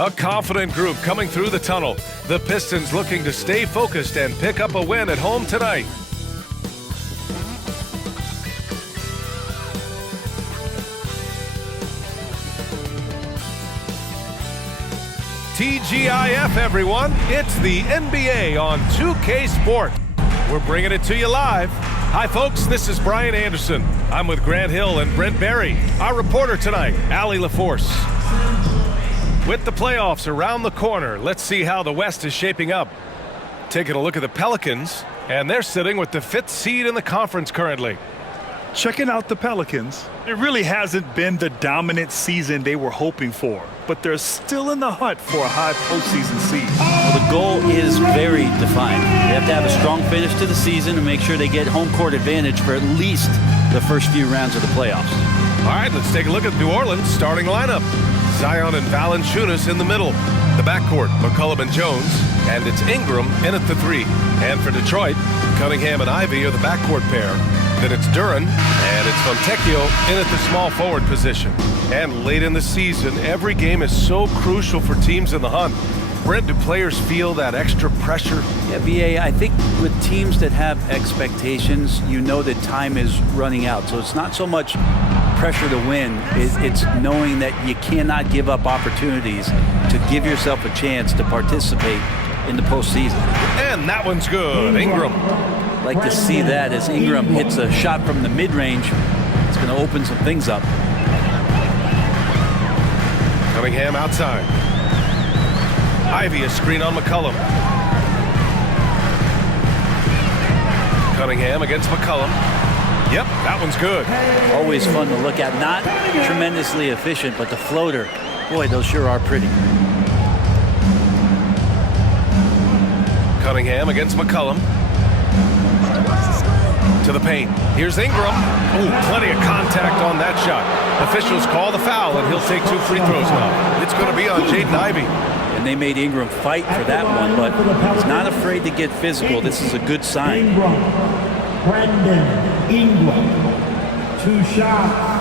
A confident group coming through the tunnel. The Pistons looking to stay focused and pick up a win at home tonight. TGIF, everyone. It's the NBA on 2K Sport. We're bringing it to you live. Hi, folks. This is Brian Anderson. I'm with Grant Hill and Brent Berry. Our reporter tonight, Allie LaForce. With the playoffs around the corner, let's see how the West is shaping up. Taking a look at the Pelicans, and they're sitting with the 5th seed in the conference currently. Checking out the Pelicans, it really hasn't been the dominant season they were hoping for, but they're still in the hunt for a high postseason seed. Well, the goal is very defined. They have to have a strong finish to the season and make sure they get home court advantage for at least the first few rounds of the playoffs. All right, let's take a look at New Orleans' starting lineup. Zion and Valanciunas in the middle. The backcourt, McCollum and Jones, and it's Ingram in at the 3. And for Detroit, Cunningham and Ivy are the backcourt pair. Then it's Duran, and it's Fontecchio in at the small forward position. And late in the season, every game is so crucial for teams in the hunt. Brent, do players feel that extra pressure? Yeah, BA, I think with teams that have expectations, you know that time is running out. So it's not so much pressure to win. It's knowing that you cannot give up opportunities to give yourself a chance to participate in the postseason. And that one's good. Ingram. Like to see that as Ingram hits a shot from the mid-range. It's going to open some things up. Cunningham outside. Ivy a screen on McCollum. Cunningham against McCollum. Yep, that one's good. Always fun to look at. Not tremendously efficient, but the floater, boy, those sure are pretty. Cunningham against McCollum. To the paint. Here's Ingram. Ooh, plenty of contact on that shot. Officials call the foul, and he'll take 2 free throws now. It's going to be on Jaden Ivey. And they made Ingram fight for that one, but he's not afraid to get physical. This is a good sign. Brandon Ingram, 2 shots.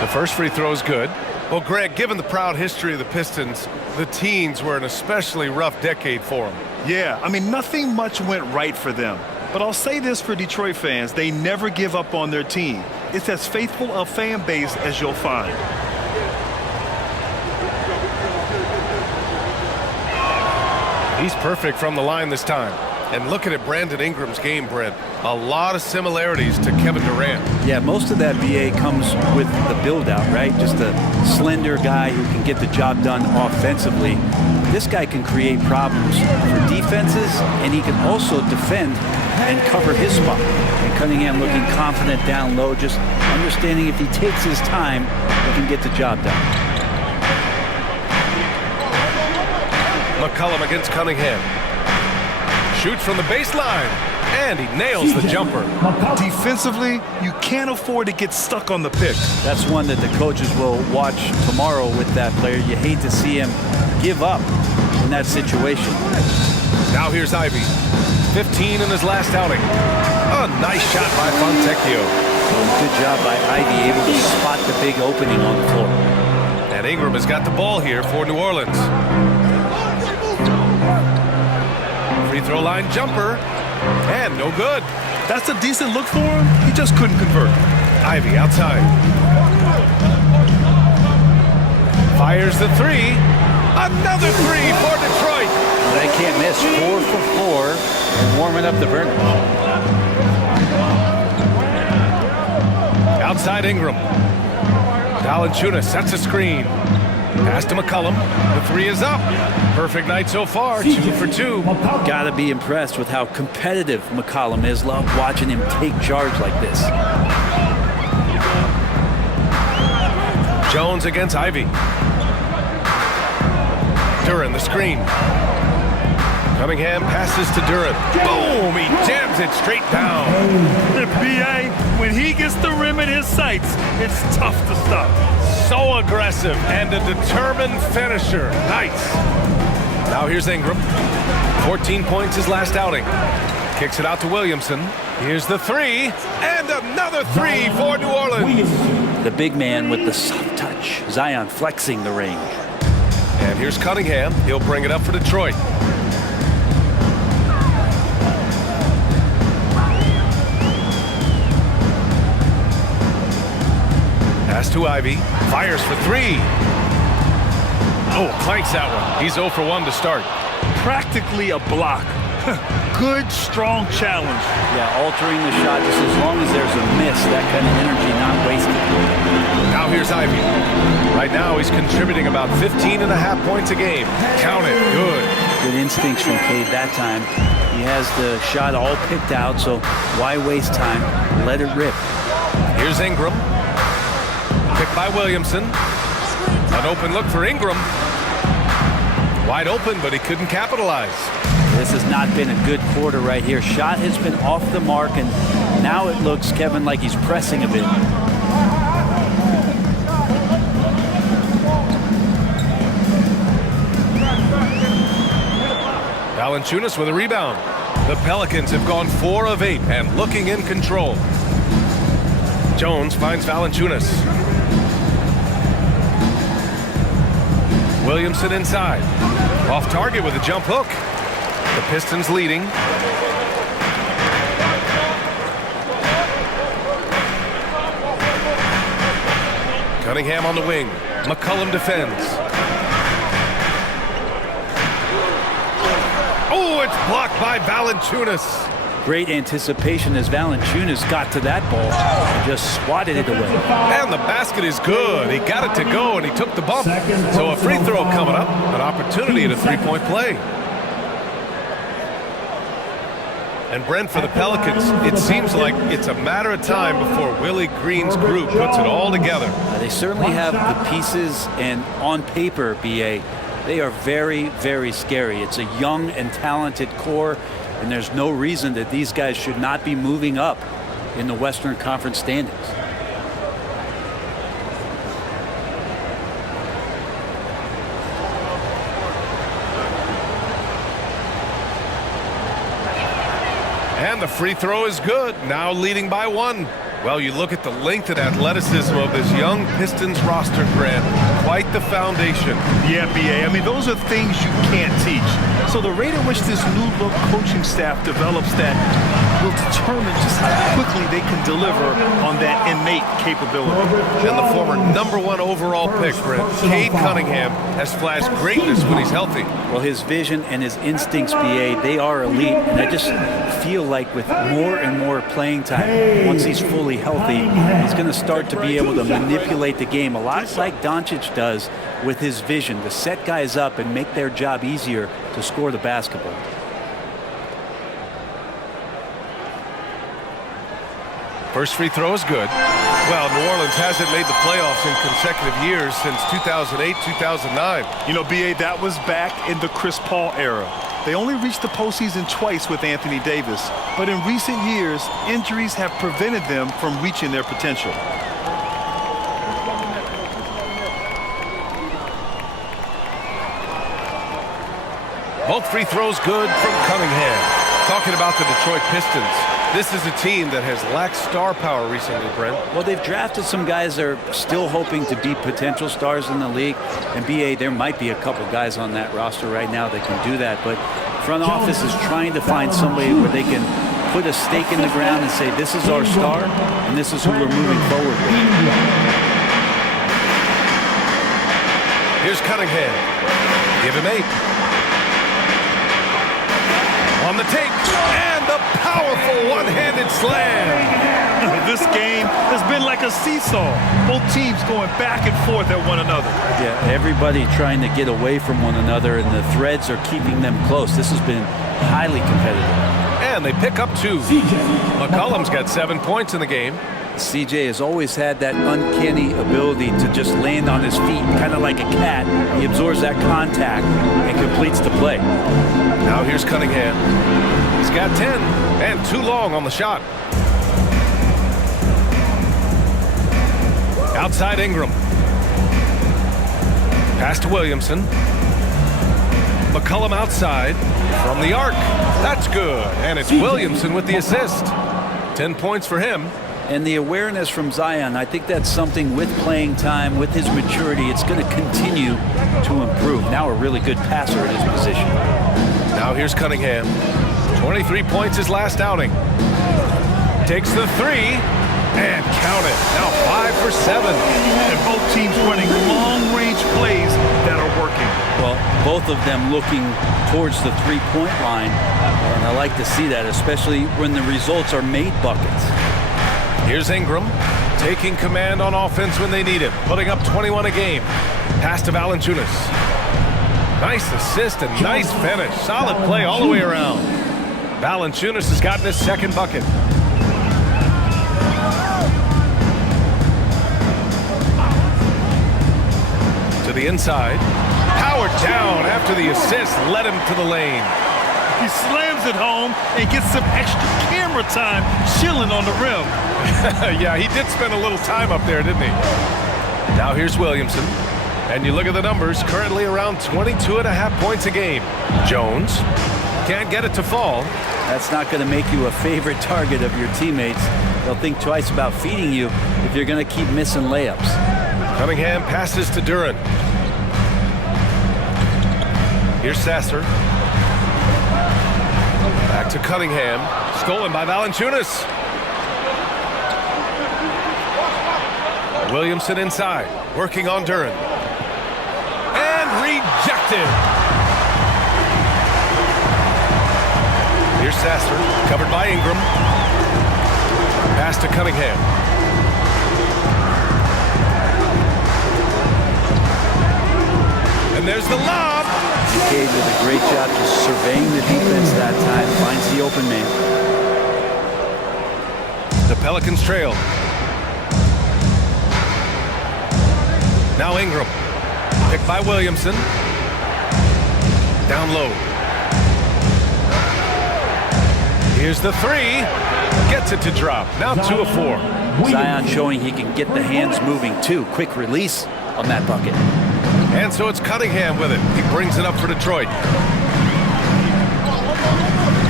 The first free throw is good. Well, Greg, given the proud history of the Pistons, the teens were an especially rough decade for them. Yeah, I mean, nothing much went right for them. But I'll say this for Detroit fans, they never give up on their team. It's as faithful a fan base as you'll find. He's perfect from the line this time. And looking at Brandon Ingram's game, Brent, a lot of similarities to Kevin Durant. Yeah, most of that BA comes with the build-out, right? Just a slender guy who can get the job done offensively. This guy can create problems for defenses, and he can also defend and cover his spot. And Cunningham looking confident down low, just understanding if he takes his time, he can get the job done. McCollum against Cunningham. Shoots from the baseline, and he nails the jumper. Defensively, you can't afford to get stuck on the pick. That's one that the coaches will watch tomorrow with that player. You hate to see him give up in that situation. Now here's Ivy. 15 in his last outing. A nice shot by Fontecchio. Good job by Ivy, able to spot the big opening on the floor. And Ingram has got the ball here for New Orleans. Free throw line jumper, and no good. That's a decent look for him. He just couldn't convert. Ivy outside. Fires the 3. Another 3 for Detroit. They can't miss. 4 for 4, and warming up the burner. Outside Ingram. Valanciunas sets a screen. Pass to McCollum. The 3 is up. Perfect night so far. 2 for 2. Gotta be impressed with how competitive McCollum is. Love watching him take charge like this. Jones against Ivy. Duran the screen. Cunningham passes to Duran. Boom! He jams it straight down. The BA, when he gets the rim in his sights, it's tough to stop. So aggressive and a determined finisher. Nice. Now here's Ingram. 14 points his last outing. Kicks it out to Williamson. Here's the three, and another three for New Orleans. The big man with the soft touch. Zion flexing the range. And here's Cunningham. He'll bring it up for Detroit. Pass to Ivy. Fires for three. Oh, clanks that one. He's 0 for 1 to start. Practically a block. Good, strong challenge. Yeah, altering the shot just as long as there's a miss, that kind of energy not wasted. Now here's Ivy. Right now he's contributing about 15.5 points a game. Count it. Good. Good instincts from Cade that time. He has the shot all picked out, so why waste time? Let it rip. Here's Ingram. Picked by Williamson. An open look for Ingram. Wide open, but he couldn't capitalize. This has not been a good quarter right here. Shot has been off the mark, and now it looks, Kevin, like he's pressing a bit. Valanciunas with a rebound. The Pelicans have gone 4 of 8 and looking in control. Jones finds Valanciunas. Williamson inside. Off target with a jump hook. The Pistons leading. Cunningham on the wing. McCollum defends. Oh, it's blocked by Valanciunas. Great anticipation as Valanciunas got to that ball and just swatted it away. And the basket is good. He got it to go, and he took the bump. So a free throw coming up. An opportunity at a three-point play. And Brent, for the Pelicans, it seems like it's a matter of time before Willie Green's group puts it all together. They certainly have the pieces, and on paper, BA, they are very, very scary. It's a young and talented core, and there's no reason that these guys should not be moving up in the Western Conference standings. And the free throw is good, now leading by 1. Well, you look at the length and athleticism of this young Pistons roster, Grant. Quite the foundation. Yeah, BA. I mean, those are things you can't teach. So the rate at which this new look coaching staff develops that will determine just how quickly they can deliver on that innate capability. And the former #1 overall pick, Brent, Cade Cunningham, has flashed greatness when he's healthy. Well, his vision and his instincts, BA, they are elite. And I just feel like with more and more playing time, once he's fully healthy, he's going to start to be able to manipulate the game a lot like Doncic does with his vision, to set guys up and make their job easier to score the basketball. First free throw is good. Well, New Orleans hasn't made the playoffs in consecutive years since 2008, 2009. You know, BA, that was back in the Chris Paul era. They only reached the postseason twice with Anthony Davis, but in recent years, injuries have prevented them from reaching their potential. Both free throws good from Cunningham. Talking about the Detroit Pistons, this is a team that has lacked star power recently, Brent. Well, they've drafted some guys that are still hoping to be potential stars in the league. And BA, there might be a couple guys on that roster right now that can do that. But front office is trying to find somebody where they can put a stake in the ground and say, this is our star, and this is who we're moving forward with. Here's Cunningham. Give him 8. On the take, and the powerful one-handed slam. This game has been like a seesaw. Both teams going back and forth at one another. Yeah, everybody trying to get away from one another, and the threads are keeping them close. This has been highly competitive. And they pick up 2. McCollum's got 7 points in the game. CJ has always had that uncanny ability to just land on his feet, kind of like a cat. He absorbs that contact and completes the play. Now here's Cunningham. He's got 10 and too long on the shot. Outside Ingram. Pass to Williamson. McCollum outside from the arc. That's good. And it's Williamson with the assist. 10 points for him. And the awareness from Zion, I think that's something with playing time, with his maturity, it's going to continue to improve. Now a really good passer at his position. Now here's Cunningham. 23 points his last outing. Takes the three and count it. Now 5 for 7. And both teams running long-range plays that are working. Well, both of them looking towards the three-point line. And I like to see that, especially when the results are made buckets. Here's Ingram, taking command on offense when they need it, putting up 21 a game. Pass to Valanciunas. Nice assist and nice finish. Solid play all the way around. Valanciunas has gotten his second bucket. To the inside. Powered down after the assist led him to the lane. He slams it home and gets some extra camera time chilling on the rim. Yeah, he did spend a little time up there, didn't he? Now here's Williamson. And you look at the numbers, currently around 22.5 points a game. Jones can't get it to fall. That's not going to make you a favorite target of your teammates. They'll think twice about feeding you if you're going to keep missing layups. Cunningham passes to Duran. Here's Sasser. Back to Cunningham. Stolen by Valanciunas. Williamson inside. Working on Duran. And rejected. Here's Sasser. Covered by Ingram. Pass to Cunningham. And there's the lob. Cade did a great job just surveying the defense that time. Finds the open man. The Pelicans trail. Now Ingram. Picked by Williamson. Down low. Here's the three. Gets it to drop. Now 2 of 4. Zion showing he can get the hands moving too. Quick release on that bucket. And so it's Cunningham with it. He brings it up for Detroit.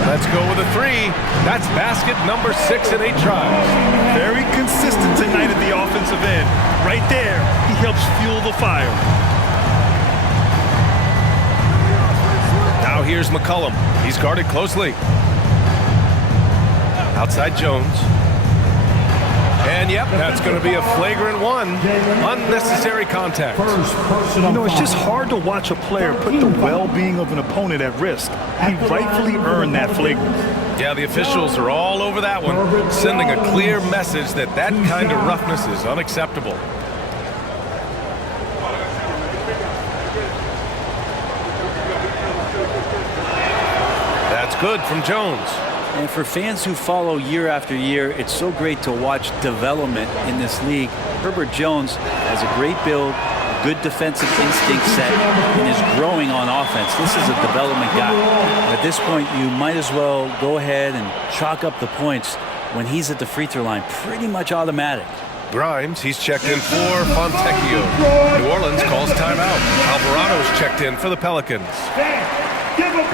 Let's go with a three. That's basket number 6 in 8 tries. Very consistent tonight at the offensive end. Right there, he helps fuel the fire. Now here's McCollum. He's guarded closely. Outside Jones. And yep, that's going to be a flagrant one. Unnecessary contact. You know, it's just hard to watch a player put the well-being of an opponent at risk. He rightfully earned that flagrant. Yeah, the officials are all over that one, sending a clear message that that kind of roughness is unacceptable. That's good from Jones. And for fans who follow year after year, it's so great to watch development in this league. Herbert Jones has a great build, a good defensive instinct set, and is growing on offense. This is a development guy. At this point, you might as well go ahead and chalk up the points when he's at the free throw line. Pretty much automatic. Grimes, he's checked in for Fontecchio. New Orleans calls timeout. Alvarado's checked in for the Pelicans.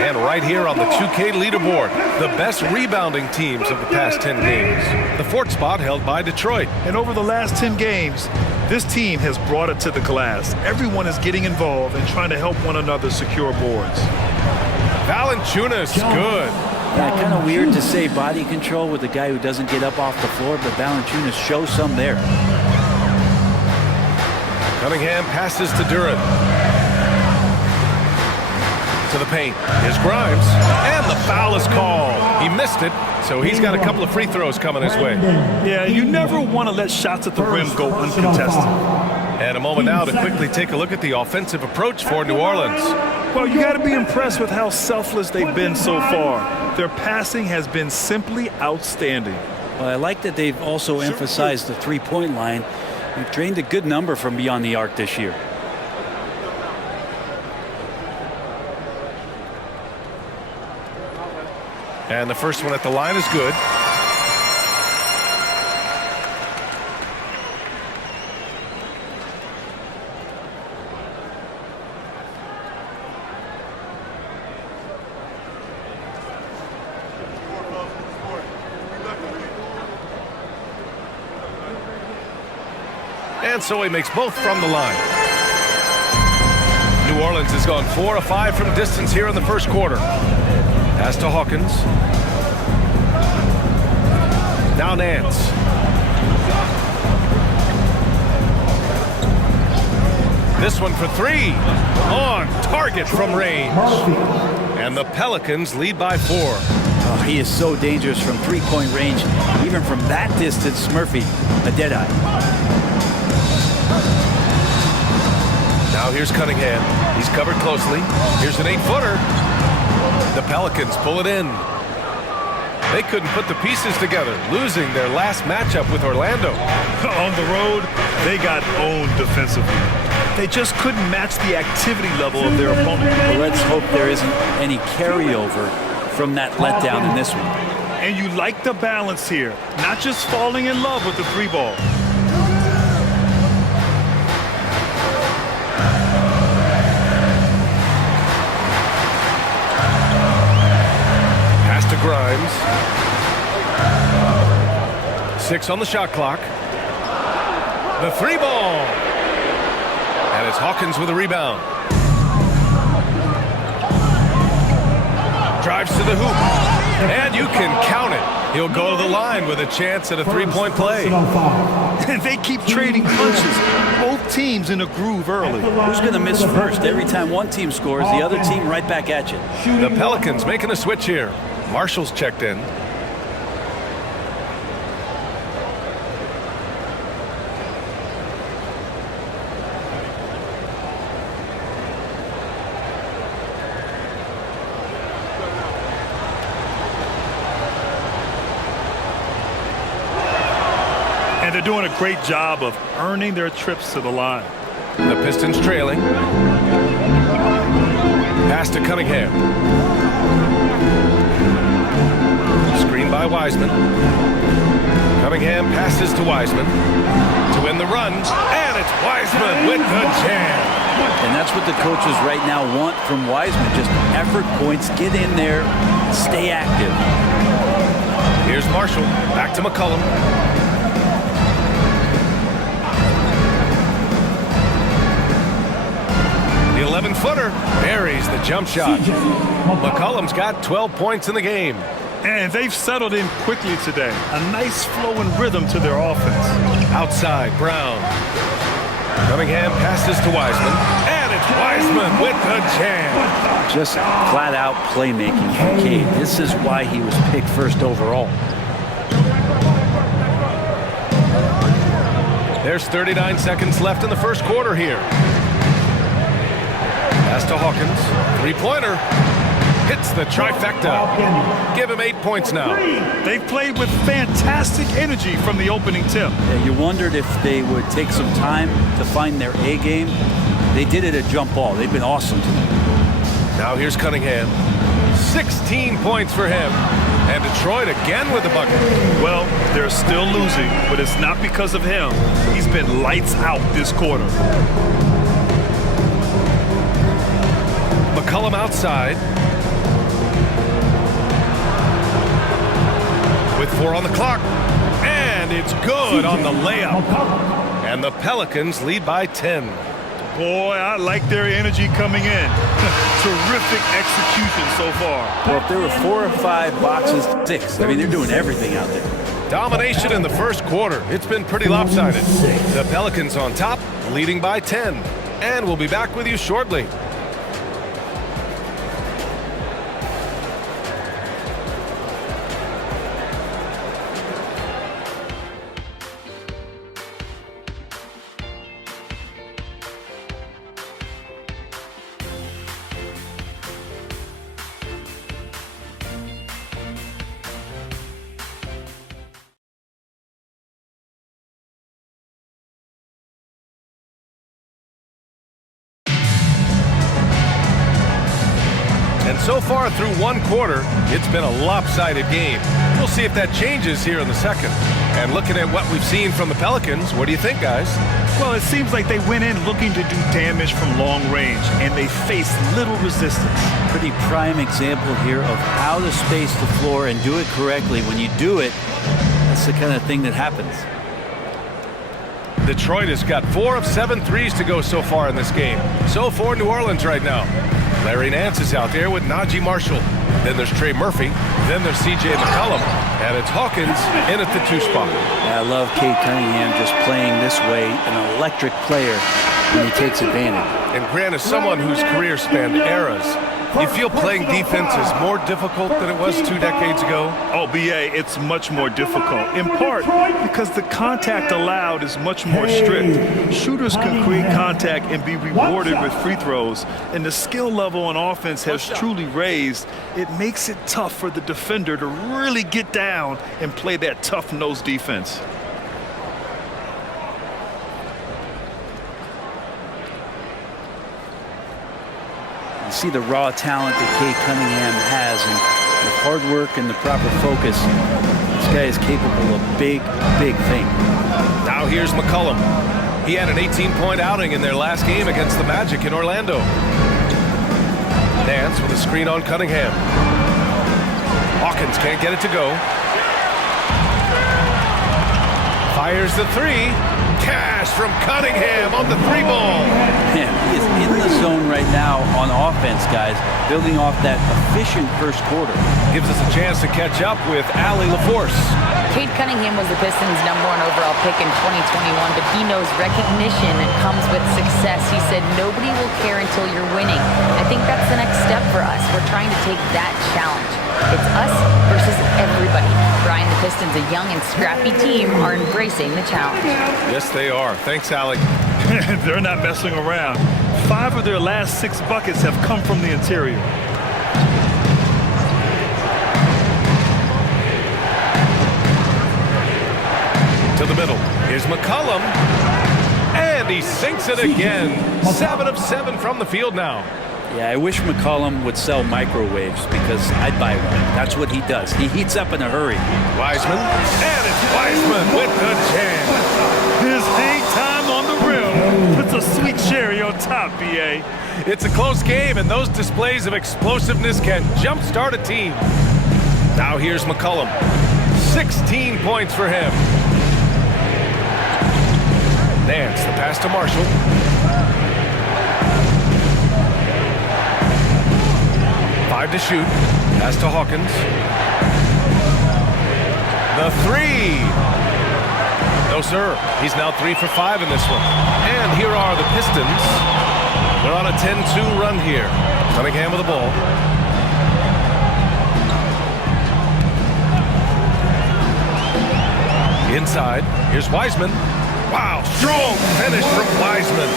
And right here on the 2K leaderboard, the best rebounding teams of the past 10 games. The 4th spot held by Detroit. And over the last 10 games, this team has brought it to the glass. Everyone is getting involved and trying to help one another secure boards. Valanciunas, good. Yeah, kind of weird to say body control with a guy who doesn't get up off the floor, but Valanciunas shows some there. Cunningham passes to Duran. To the paint. Here's Grimes. And the foul is called. He missed it, so he's got a couple of free throws coming his way. Yeah, you never want to let shots at the rim go uncontested. And a moment now to quickly take a look at the offensive approach for New Orleans. Well, you got to be impressed with how selfless they've been so far. Their passing has been simply outstanding. Well, I like that they've also emphasized the three-point line. They've drained a good number from beyond the arc this year. And the first one at the line is good. And so he makes both from the line. New Orleans has gone 4 of 5 from distance here in the first quarter. Pass to Hawkins. Now Nance. This one for 3. On target from range. And the Pelicans lead by 4. Oh, he is so dangerous from three-point range. Even from that distance, Murphy, a deadeye. Now here's Cunningham. He's covered closely. Here's an 8-footer. The Pelicans pull it in. They couldn't put the pieces together, losing their last matchup with Orlando. On the road, they got owned defensively. They just couldn't match the activity level of their opponent. Well, let's hope there isn't any carryover from that letdown in this one. And you like the balance here, not just falling in love with the 3-ball. Pass to Grimes. 6 on the shot clock. The 3-ball. And it's Hawkins with a rebound. Drives to the hoop. And you can count it. He'll go to the line with a chance at a 3-point play. And they keep trading punches. Both teams in a groove early. Who's going to miss first? Every time one team scores, the other team right back at you. The Pelicans making a switch here. Marshall's checked in. And they're doing a great job of earning their trips to the line. The Pistons trailing. Pass to Cunningham. Screen by Wiseman. Cunningham passes to Wiseman to win the run. And it's Wiseman with the jam. And that's what the coaches right now want from Wiseman. Just effort points, get in there, stay active. Here's Marshall. Back to McCollum. The 11-footer buries the jump shot. McCollum's got 12 points in the game. And they've settled in quickly today. A nice flow and rhythm to their offense. Outside, Brown. Cunningham passes to Wiseman. And it's Wiseman with the jam. Just flat-out playmaking from Cade. This is why he was picked first overall. There's 39 seconds left in the first quarter here. Pass to Hawkins. 3-pointer. Hits the trifecta. Give him 8 points now. They've played with fantastic energy from the opening tip. Yeah, you wondered if they would take some time to find their A game. They did it at jump ball. They've been awesome tonight. Now here's Cunningham. 16 points for him. And Detroit again with the bucket. Well, they're still losing, but it's not because of him. He's been lights out this quarter. McCollum outside. With 4 on the clock. And it's good on the layup. And the Pelicans lead by 10. Boy, I like their energy coming in. Terrific execution so far. Well, if there were 4 or 5 boxes, 6. I mean, they're doing everything out there. Domination in the first quarter. It's been pretty lopsided. The Pelicans on top, leading by 10. And we'll be back with you shortly. And so far through one quarter, it's been a lopsided game. We'll see if that changes here in the second. And looking at what we've seen from the Pelicans, what do you think, guys? Well, it seems like they went in looking to do damage from long range, and they faced little resistance. Pretty prime example here of how to space the floor and do it correctly. When you do it, that's the kind of thing that happens. Detroit has got 4 of 7 threes to go so far in this game. So for New Orleans right now. Larry Nance is out there with Najee Marshall. Then there's Trey Murphy. Then there's C.J. McCollum. And it's Hawkins in at the 2 spot. Yeah, I love Cade Cunningham just playing this way, an electric player when he takes advantage. And Grant is someone whose career spanned eras. You feel playing defense is more difficult than it was 2 decades ago? Oh, BA, it's much more difficult, in part because the contact allowed is much more strict. Shooters can create contact and be rewarded with free throws, and the skill level on offense has truly raised. It makes it tough for the defender to really get down and play that tough-nosed defense. You see the raw talent that Cade Cunningham has, and with hard work and the proper focus, this guy is capable of big, big things. Now here's McCollum. He had an 18-point outing in their last game against the Magic in Orlando. Nance with a screen on Cunningham. Hawkins can't get it to go. Fires the 3. Cash from Cunningham on the 3 ball. Man, he is in the zone right now on offense, guys, building off that efficient first quarter. Gives us a chance to catch up with Allie LaForce. Cade Cunningham was the Pistons' #1 overall pick in 2021, but he knows recognition comes with success. He said, nobody will care until you're winning. I think that's the next step for us. We're trying to take that challenge. It's us versus everybody. Brian, the Pistons, a young and scrappy team, are embracing the challenge. Yes, they are. Thanks, Allie. They're not messing around. 5 of their last 6 buckets have come from the interior. To the middle. Here's McCollum. And he sinks it again. 7 of 7 from the field now. Yeah, I wish McCollum would sell microwaves because I'd buy one. That's what he does. He heats up in a hurry. Wiseman. And it's Wiseman with the jam. His hang time on the rim puts a sweet cherry on top, BA. It's a close game, and those displays of explosiveness can jumpstart a team. Now here's McCollum. 16 points for him. Nance, the pass to Marshall. To shoot. Pass to Hawkins. The 3. No, sir. He's now 3 for 5 in this one. And here are the Pistons. They're on a 10-2 run here. Cunningham with the ball. Inside. Here's Wiseman. Wow, strong finish from Wiseman.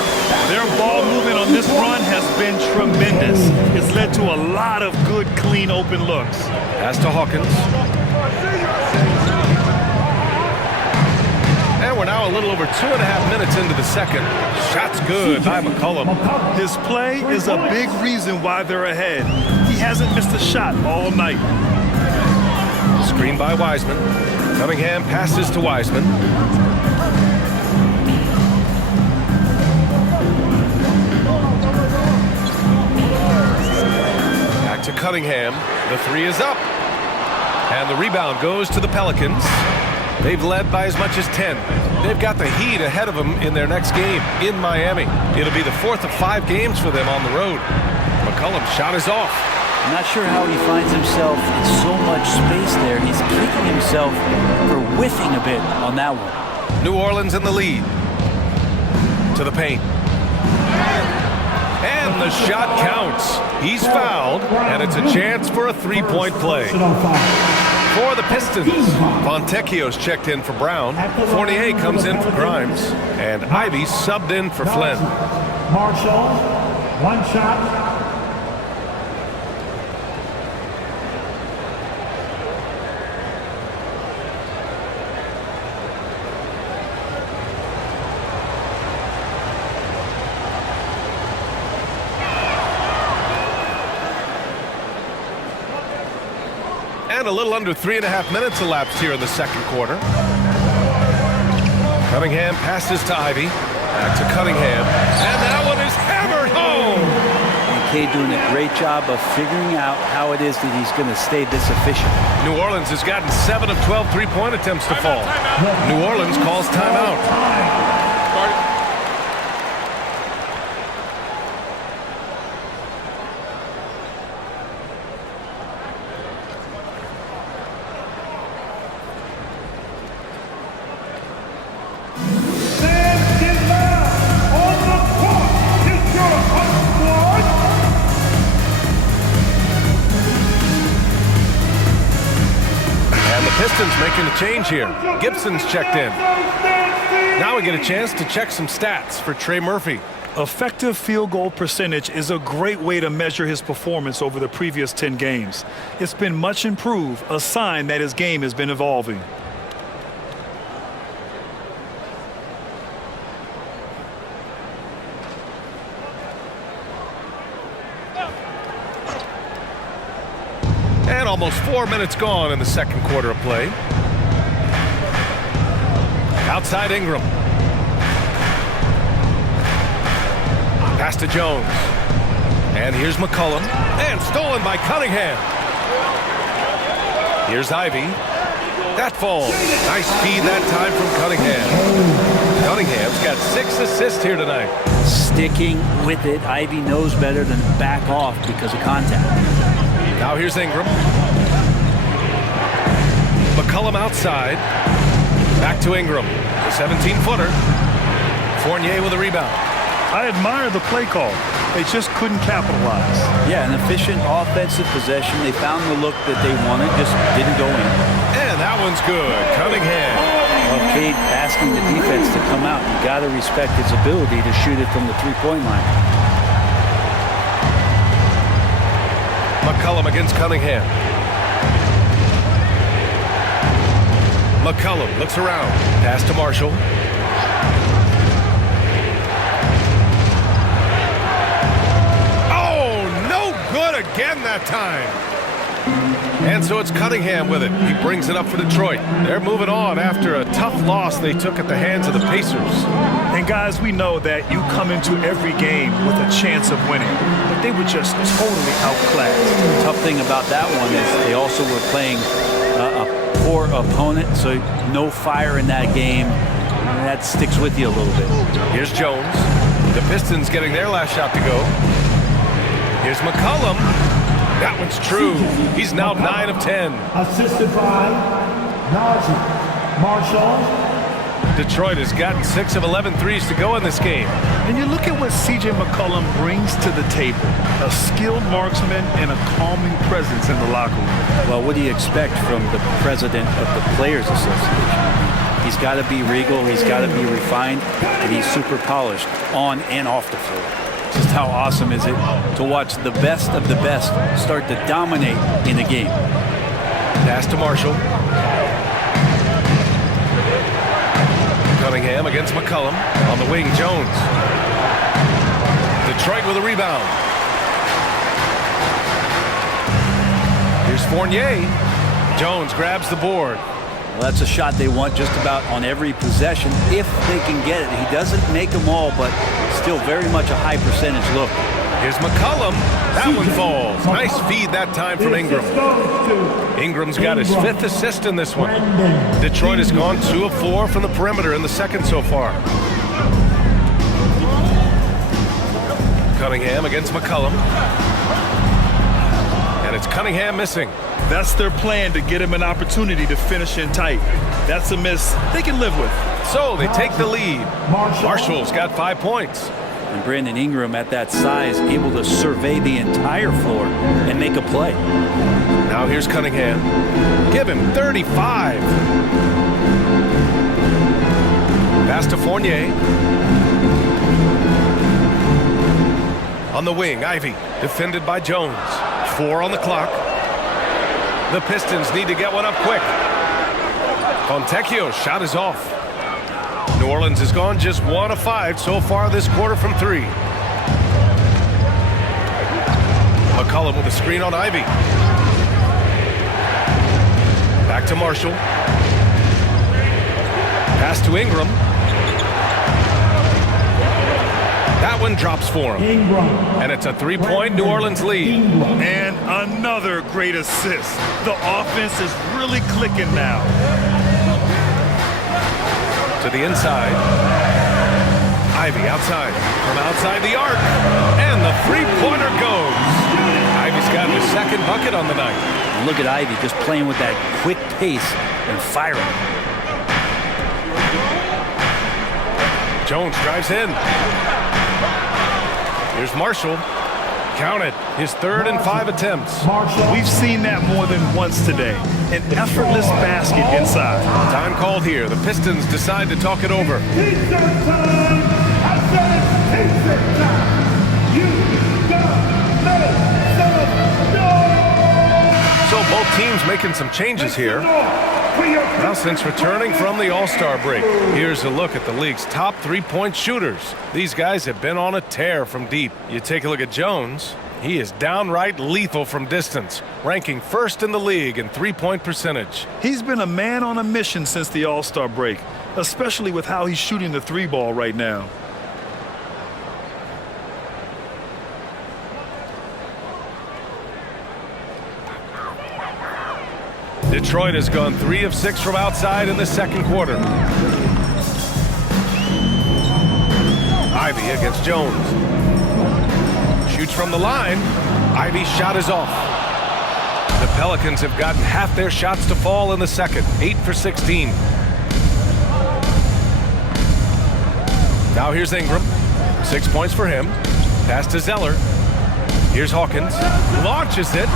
Their ball movement on this run has been tremendous. It's led to a lot of good, clean, open looks. Pass to Hawkins. And we're now a little over 2.5 minutes into the second. Shot's good by McCollum. His play is a big reason why they're ahead. He hasn't missed a shot all night. Screen by Wiseman. Cunningham passes to Wiseman. To Cunningham. The 3 is up. And the rebound goes to the Pelicans. They've led by as much as 10. They've got the Heat ahead of them in their next game in Miami. It'll be the 4th of 5 games for them on the road. McCollum's shot is off. I'm not sure how he finds himself in so much space there. He's kicking himself for whiffing a bit on that one. New Orleans in the lead. To the paint. And the shot counts. He's fouled, and it's a chance for a 3-point play. For the Pistons, Fontecchio's checked in for Brown. Fournier comes in for Grimes, and Ivy subbed in for Flynn. Marshall, 1 shot. And a little under 3.5 minutes elapsed here in the second quarter. Cunningham passes to Ivy. Back to Cunningham. And that one is hammered home. And Cade doing a great job of figuring out how it is that he's going to stay this efficient. New Orleans has gotten 7 of 12 3-point attempts to fall. New Orleans calls timeout. Pistons making a change here. Gibson's checked in. Now we get a chance to check some stats for Trey Murphy. Effective field goal percentage is a great way to measure his performance over the previous 10 games. It's been much improved, a sign that his game has been evolving. And almost 4 minutes gone in the second quarter of play. Outside Ingram. Pass to Jones. And here's McCollum. And stolen by Cunningham. Here's Ivy. That falls. Nice feed that time from Cunningham. Cunningham's got 6 assists here tonight. Sticking with it. Ivy knows better than to back off because of contact. Now here's Ingram. McCollum outside. Back to Ingram. The 17-footer. Fournier with a rebound. I admire the play call. They just couldn't capitalize. Yeah, an efficient offensive possession. They found the look that they wanted, just didn't go in. And that one's good. Cunningham. Well, Cade asking the defense to come out. You got to respect his ability to shoot it from the three-point line. McCollum against Cunningham. McCollum looks around. Pass to Marshall. Again that time. And so it's Cunningham with it. He brings it up for Detroit. They're moving on after a tough loss they took at the hands of the Pacers. And guys, we know that you come into every game with a chance of winning, but they were just totally outclassed. The tough thing about that one is they also were playing a poor opponent, so no fire in that game. That sticks with you a little bit. Here's Jones. The Pistons getting their last shot to go. Here's McCollum. That one's true. He's now 9 of 10. Assisted by Marshall. Detroit has gotten 6 of 11 threes to go in this game. And you look at what C.J. McCollum brings to the table. A skilled marksman and a calming presence in the locker room. Well, what do you expect from the president of the Players Association? He's got to be regal, he's got to be refined, and he's super polished on and off the floor. Just how awesome is it to watch the best of the best start to dominate in a game. Pass to Marshall. Cunningham against McCollum. On the wing, Jones. Detroit with a rebound. Here's Fournier. Jones grabs the board. Well, that's a shot they want just about on every possession if they can get it. He doesn't make them all, but still very much a high percentage look. Here's McCollum. That one falls. Nice feed that time from Ingram. Ingram's got his 5th assist in this one. Detroit has gone 2 of 4 from the perimeter in the second so far. Cunningham against McCollum. And it's Cunningham missing. That's their plan, to get him an opportunity to finish in tight. That's a miss they can live with. So they take the lead. Marshall's got 5 points. And Brandon Ingram at that size, able to survey the entire floor and make a play. Now here's Cunningham. Give him 35. Pass to Fournier. On the wing, Ivy, defended by Jones. 4 on the clock. The Pistons need to get one up quick. Fontecchio's shot is off. New Orleans has gone just 1 of 5 so far this quarter from 3. McCollum with a screen on Ivy. Back to Marshall. Pass to Ingram. That one drops for him. Ingram. And it's a 3-point New Orleans lead. And another great assist. The offense is really clicking now. To the inside. Ivy outside. From outside the arc. And the 3-pointer goes. Ivy's got his 2nd bucket on the night. And look at Ivy just playing with that quick pace and firing. Jones drives in. Here's Marshall. Count it. His 3rd and 5 attempts. We've seen that more than once today. An effortless basket inside. Time called here. The Pistons decide to talk it over. T-shirt time! I said it's T-shirt time! You got make some noise! So both teams making some changes here. Now, since returning from the All-Star break, here's a look at the league's top three-point shooters. These guys have been on a tear from deep. You take a look at Jones. He is downright lethal from distance, ranking 1st in the league in three-point percentage. He's been a man on a mission since the All-Star break, especially with how he's shooting the 3-ball right now. Detroit has gone 3 of 6 from outside in the second quarter. Ivy against Jones. Shoots from the line. Ivy's shot is off. The Pelicans have gotten half their shots to fall in the second. 8 for 16. Now here's Ingram. 6 points for him. Pass to Zeller. Here's Hawkins. Launches it.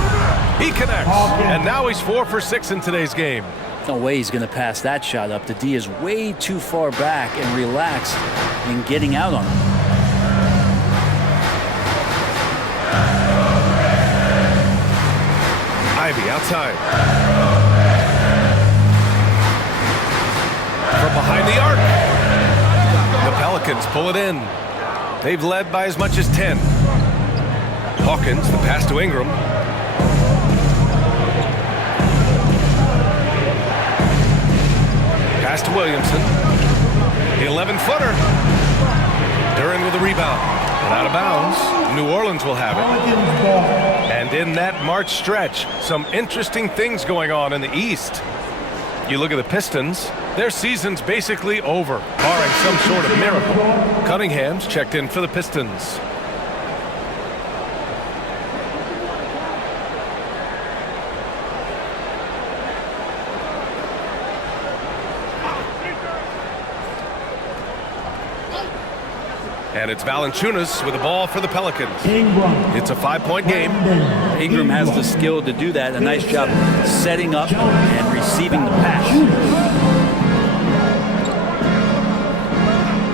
He connects. And now he's 4 for 6 in today's game. No way he's going to pass that shot up. The D is way too far back and relaxed in getting out on him. Ivy outside. From behind the arc. The Pelicans pull it in. They've led by as much as 10. Hawkins, the pass to Ingram. Pass to Williamson. The 11-footer. Duran with a rebound. And out of bounds. New Orleans will have it. And in that March stretch, some interesting things going on in the East. You look at the Pistons, their season's basically over, barring some sort of miracle. Cunningham's checked in for the Pistons. And it's Valanciunas with the ball for the Pelicans. It's a 5-point game. Ingram has the skill to do that. A nice job setting up and receiving the pass.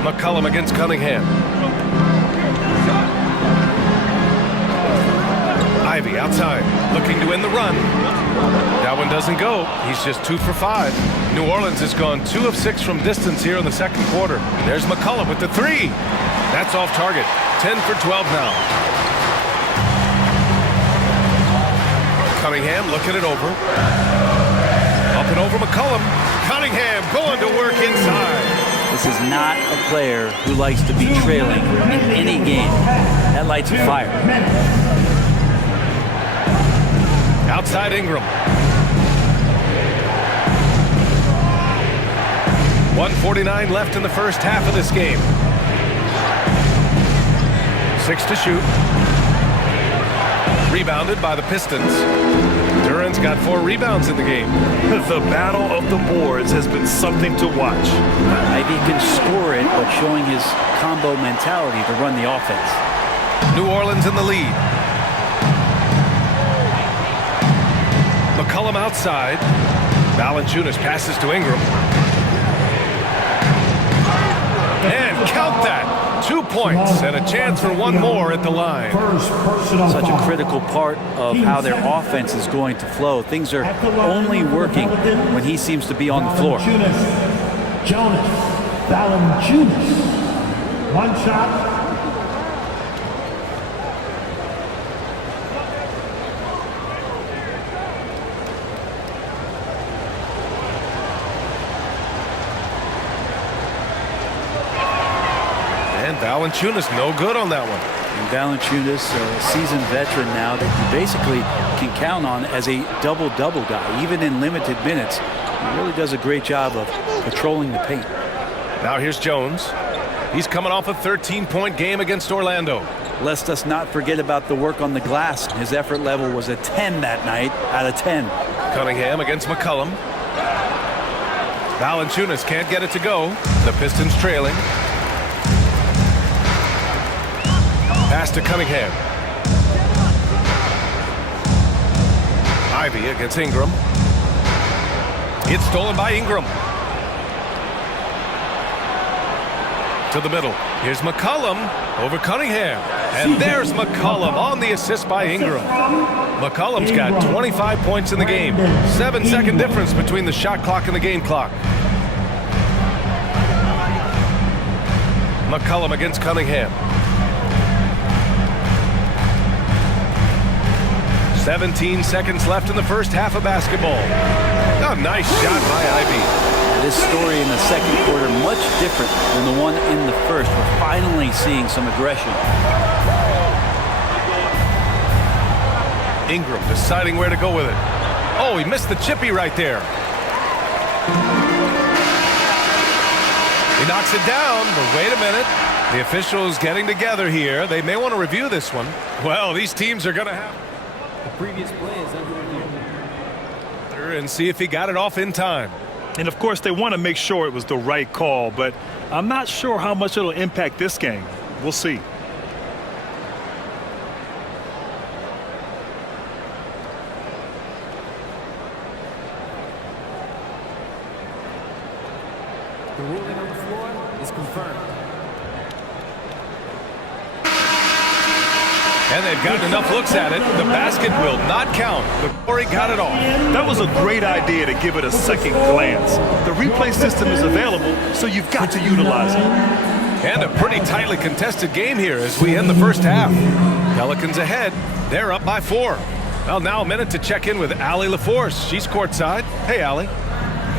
McCollum against Cunningham. Ivy outside, looking to win the run. That one doesn't go. He's just 2 for 5. New Orleans has gone 2 of 6 from distance here in the second quarter. There's McCollum with the 3. That's off target. 10 for 12 now. Cunningham looking it over. Up and over McCollum. Cunningham going to work inside. This is not a player who likes to be trailing in any game. That lights a fire. Outside Ingram. 1:49 left in the first half of this game. 6 to shoot. Rebounded by the Pistons. Duran's got 4 rebounds in the game. The battle of the boards has been something to watch. Ivy can score it, but showing his combo mentality to run the offense. New Orleans in the lead. McCollum outside. Valanciunas passes to Ingram. And count that. 2 points and a chance for one more at the line. Such a critical part of how their offense is going to flow. Things are only working when he seems to be on the floor. Jonas Valanciunas. 1 shot. And Valanciunas no good on that one. And Valanciunas, a seasoned veteran now that you basically can count on as a double-double guy. Even in limited minutes, he really does a great job of patrolling the paint. Now here's Jones. He's coming off a 13-point game against Orlando. Lest us not forget about the work on the glass. His effort level was a 10 that night out of 10. Cunningham against McCollum. Valanciunas can't get it to go. The Pistons trailing. Pass to Cunningham. Ivy against Ingram. It's stolen by Ingram. To the middle. Here's McCollum over Cunningham. And there's McCollum on the assist by Ingram. McCollum's got 25 points in the game. 7-second difference between the shot clock and the game clock. McCollum against Cunningham. 17 seconds left in the first half of basketball. Oh, nice shot by Ivy. This story in the second quarter much different than the one in the first. We're finally seeing some aggression. Ingram deciding where to go with it. Oh, he missed the chippy right there. He knocks it down, but wait a minute. The officials getting together here. They may want to review this one. Well, these teams are going to have The previous play is under review. and see if he got it off in time. And of course, they want to make sure it was the right call, but I'm not sure how much it'll impact this game. We'll see. The ruling on the floor is confirmed. And they've gotten enough looks at it. The basket will not count. But Corey got it off. That was a great idea to give it a second glance. The replay system is available, so you've got to utilize it. And a pretty tightly contested game here as we end the first half. Pelicans ahead. They're up by 4. Well, now a minute to check in with Allie LaForce. She's courtside. Hey, Allie.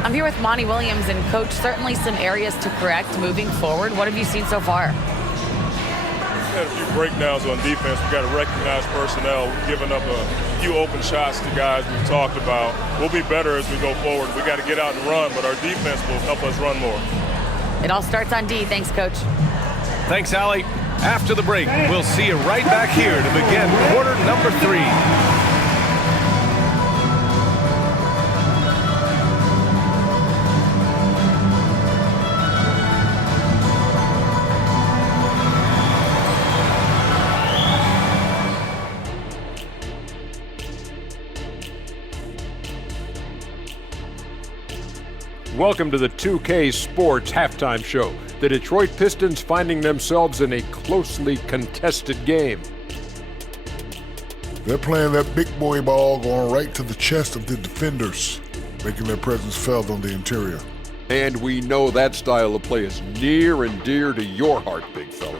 I'm here with Monty Williams, and Coach, certainly some areas to correct moving forward. What have you seen so far? We had a few breakdowns on defense. We got to recognize personnel. We've given up a few open shots to guys we've talked about. We'll be better as we go forward. We got to get out and run, but our defense will help us run more. It all starts on D. Thanks, Coach. Thanks, Allie. After the break, we'll see you right back here to begin quarter number 3. Welcome to the 2K Sports Halftime Show. The Detroit Pistons finding themselves in a closely contested game. They're playing that big boy ball going right to the chest of the defenders, making their presence felt on the interior. And we know that style of play is near and dear to your heart, big fella.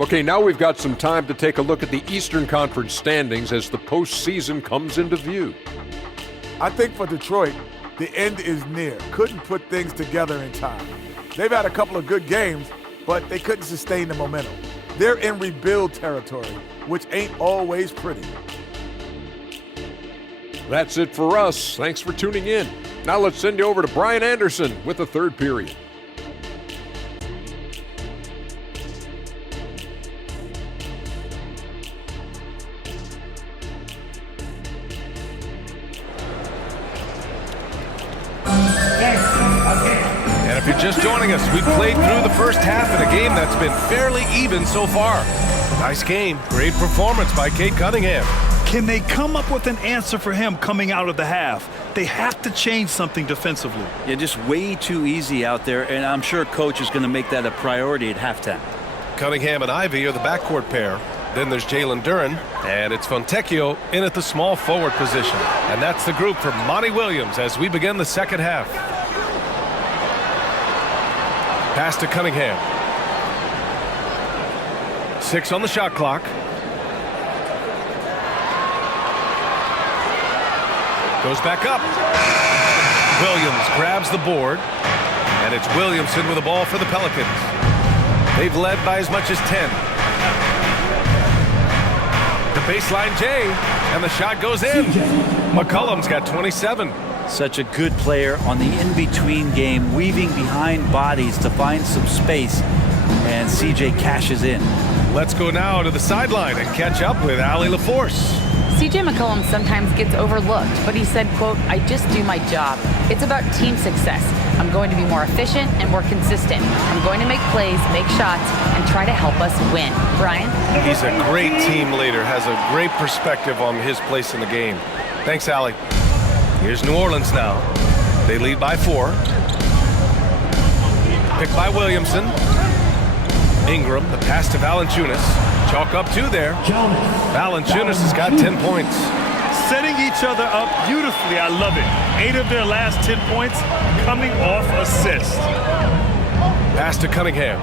Okay, now we've got some time to take a look at the Eastern Conference standings as the postseason comes into view. I think for Detroit, the end is near. Couldn't put things together in time. They've had a couple of good games, but they couldn't sustain the momentum. They're in rebuild territory, which ain't always pretty. That's it for us. Thanks for tuning in. Now let's send you over to Brian Anderson with the third period. And if you're just joining us, we played through the first half in a game that's been fairly even so far. Nice game. Great performance by Cade Cunningham. Can they come up with an answer for him coming out of the half? They have to change something defensively. Yeah, just way too easy out there, and I'm sure Coach is going to make that a priority at halftime. Cunningham and Ivy are the backcourt pair. Then there's Jalen Duren, and it's Fontecchio in at the small forward position. And that's the group for Monty Williams as we begin the second half. Pass to Cunningham. 6 on the shot clock. Goes back up. Williams grabs the board, and it's Williamson with the ball for the Pelicans. They've led by as much as 10. The baseline J, and the shot goes in. McCollum's got 27. Such a good player on the in-between game, weaving behind bodies to find some space, and CJ cashes in. Let's go now to the sideline and catch up with Allie LaForce. CJ McCollum sometimes gets overlooked, but he said, quote, "I just do my job." It's about team success. I'm going to be more efficient and more consistent. I'm going to make plays, make shots, and try to help us win. Brian? He's a great team leader, has a great perspective on his place in the game. Thanks, Allie. Here's New Orleans now. They lead by 4. Picked by Williamson. Ingram, the pass to Valanciunas. Chalk up 2 there. Valanciunas has got 10 points. Setting each other up beautifully. I love it. 8 of their last 10 points coming off assists. Pass to Cunningham.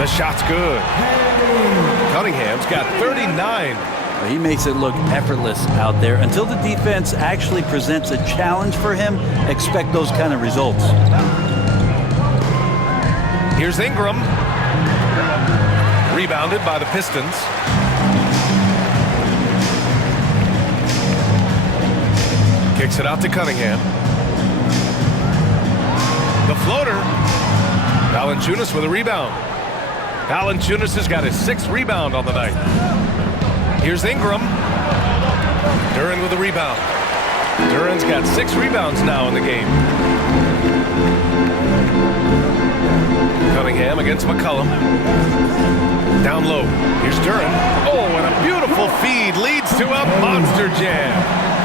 The shot's good. Cunningham's got 39. He makes it look effortless out there. Until the defense actually presents a challenge for him, expect those kind of results. Here's Ingram. Rebounded by the Pistons. Kicks it out to Cunningham. The floater. Valanciunas with a rebound. Valanciunas has got his 6th rebound on the night. Here's Ingram. Duren with a rebound. Duren's got 6 rebounds now in the game. Cunningham against McCollum. Down low. Here's Duren. Oh, and a beautiful feed leads to a monster jam.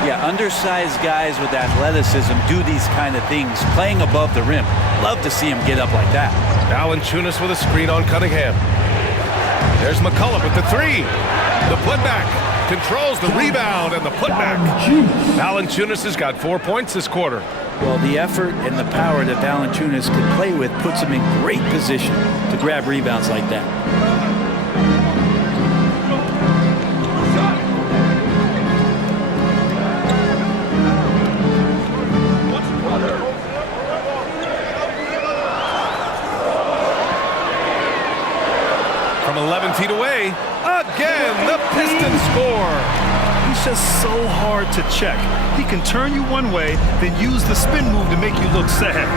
Yeah, undersized guys with athleticism do these kind of things, playing above the rim. Love to see him get up like that. Valanciunas with a screen on Cunningham. There's McCollum with the 3. The putback. Controls the rebound and the putback. Valanciunas has got 4 points this quarter. Well, the effort and the power that Valanciunas can play with puts him in great position to grab rebounds like that. From 11 feet away, again, the Pistons score. He's just so hard to check. He can turn you one way, then use the spin move to make you look sad.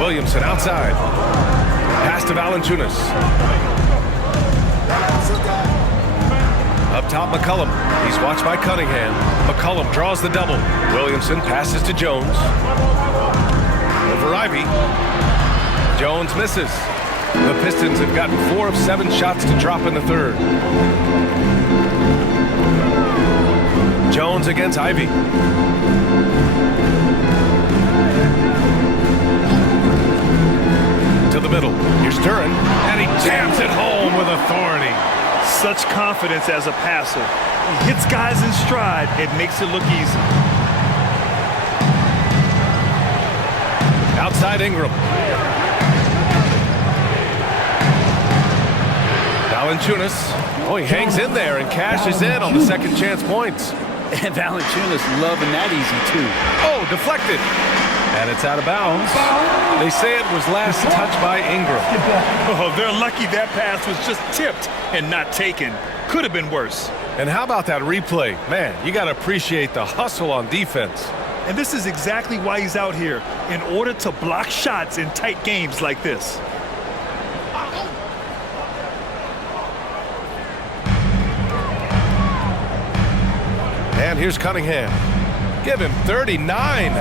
Williamson outside. Pass to Valanciunas. Up top, McCollum. He's watched by Cunningham. McCollum draws the double. Williamson passes to Jones. Over Ivy. Jones misses. The Pistons have gotten 4 of 7 shots to drop in the 3rd. Jones against Ivy. To the middle. Here's Duren, and he jams it home with authority. Such confidence as a passer. He hits guys in stride. It makes it look easy. Outside Ingram. Valanciunas. Oh, he hangs in there and cashes in on the second chance points. And Valanciunas loving that easy, too. Oh, deflected. And it's out of bounds. They say it was last touched by Ingram. Oh, they're lucky that pass was just tipped and not taken. Could have been worse. And how about that replay? Man, you got to appreciate the hustle on defense. And this is exactly why he's out here, in order to block shots in tight games like this. And here's Cunningham. Give him 39.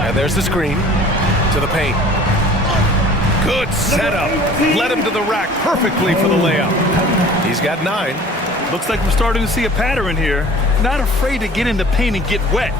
And there's the screen to the paint. Good setup. Led him to the rack perfectly for the layup. He's got 9. Looks like we're starting to see a pattern here. Not afraid to get in the paint and get wet.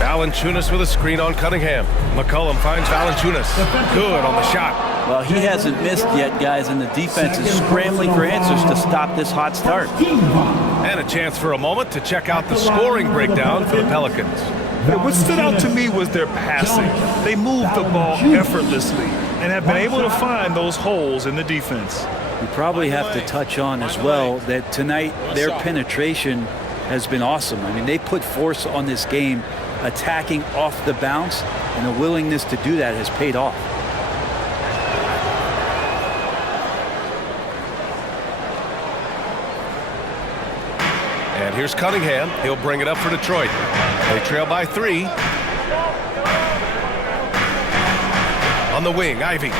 Valanciunas with a screen on Cunningham. McCollum finds Valanciunas. Good on the shot. Well, he hasn't missed yet, guys, and the defense is scrambling for answers to stop this hot start. And a chance for a moment to check out the scoring breakdown for the Pelicans. What stood out to me was their passing. They moved the ball effortlessly and have been able to find those holes in the defense. We probably have to touch on as well that tonight their penetration has been awesome. I mean, they put force on this game, attacking off the bounce, and the willingness to do that has paid off. And here's Cunningham. He'll bring it up for Detroit. They trail by 3. On the wing, Ivy.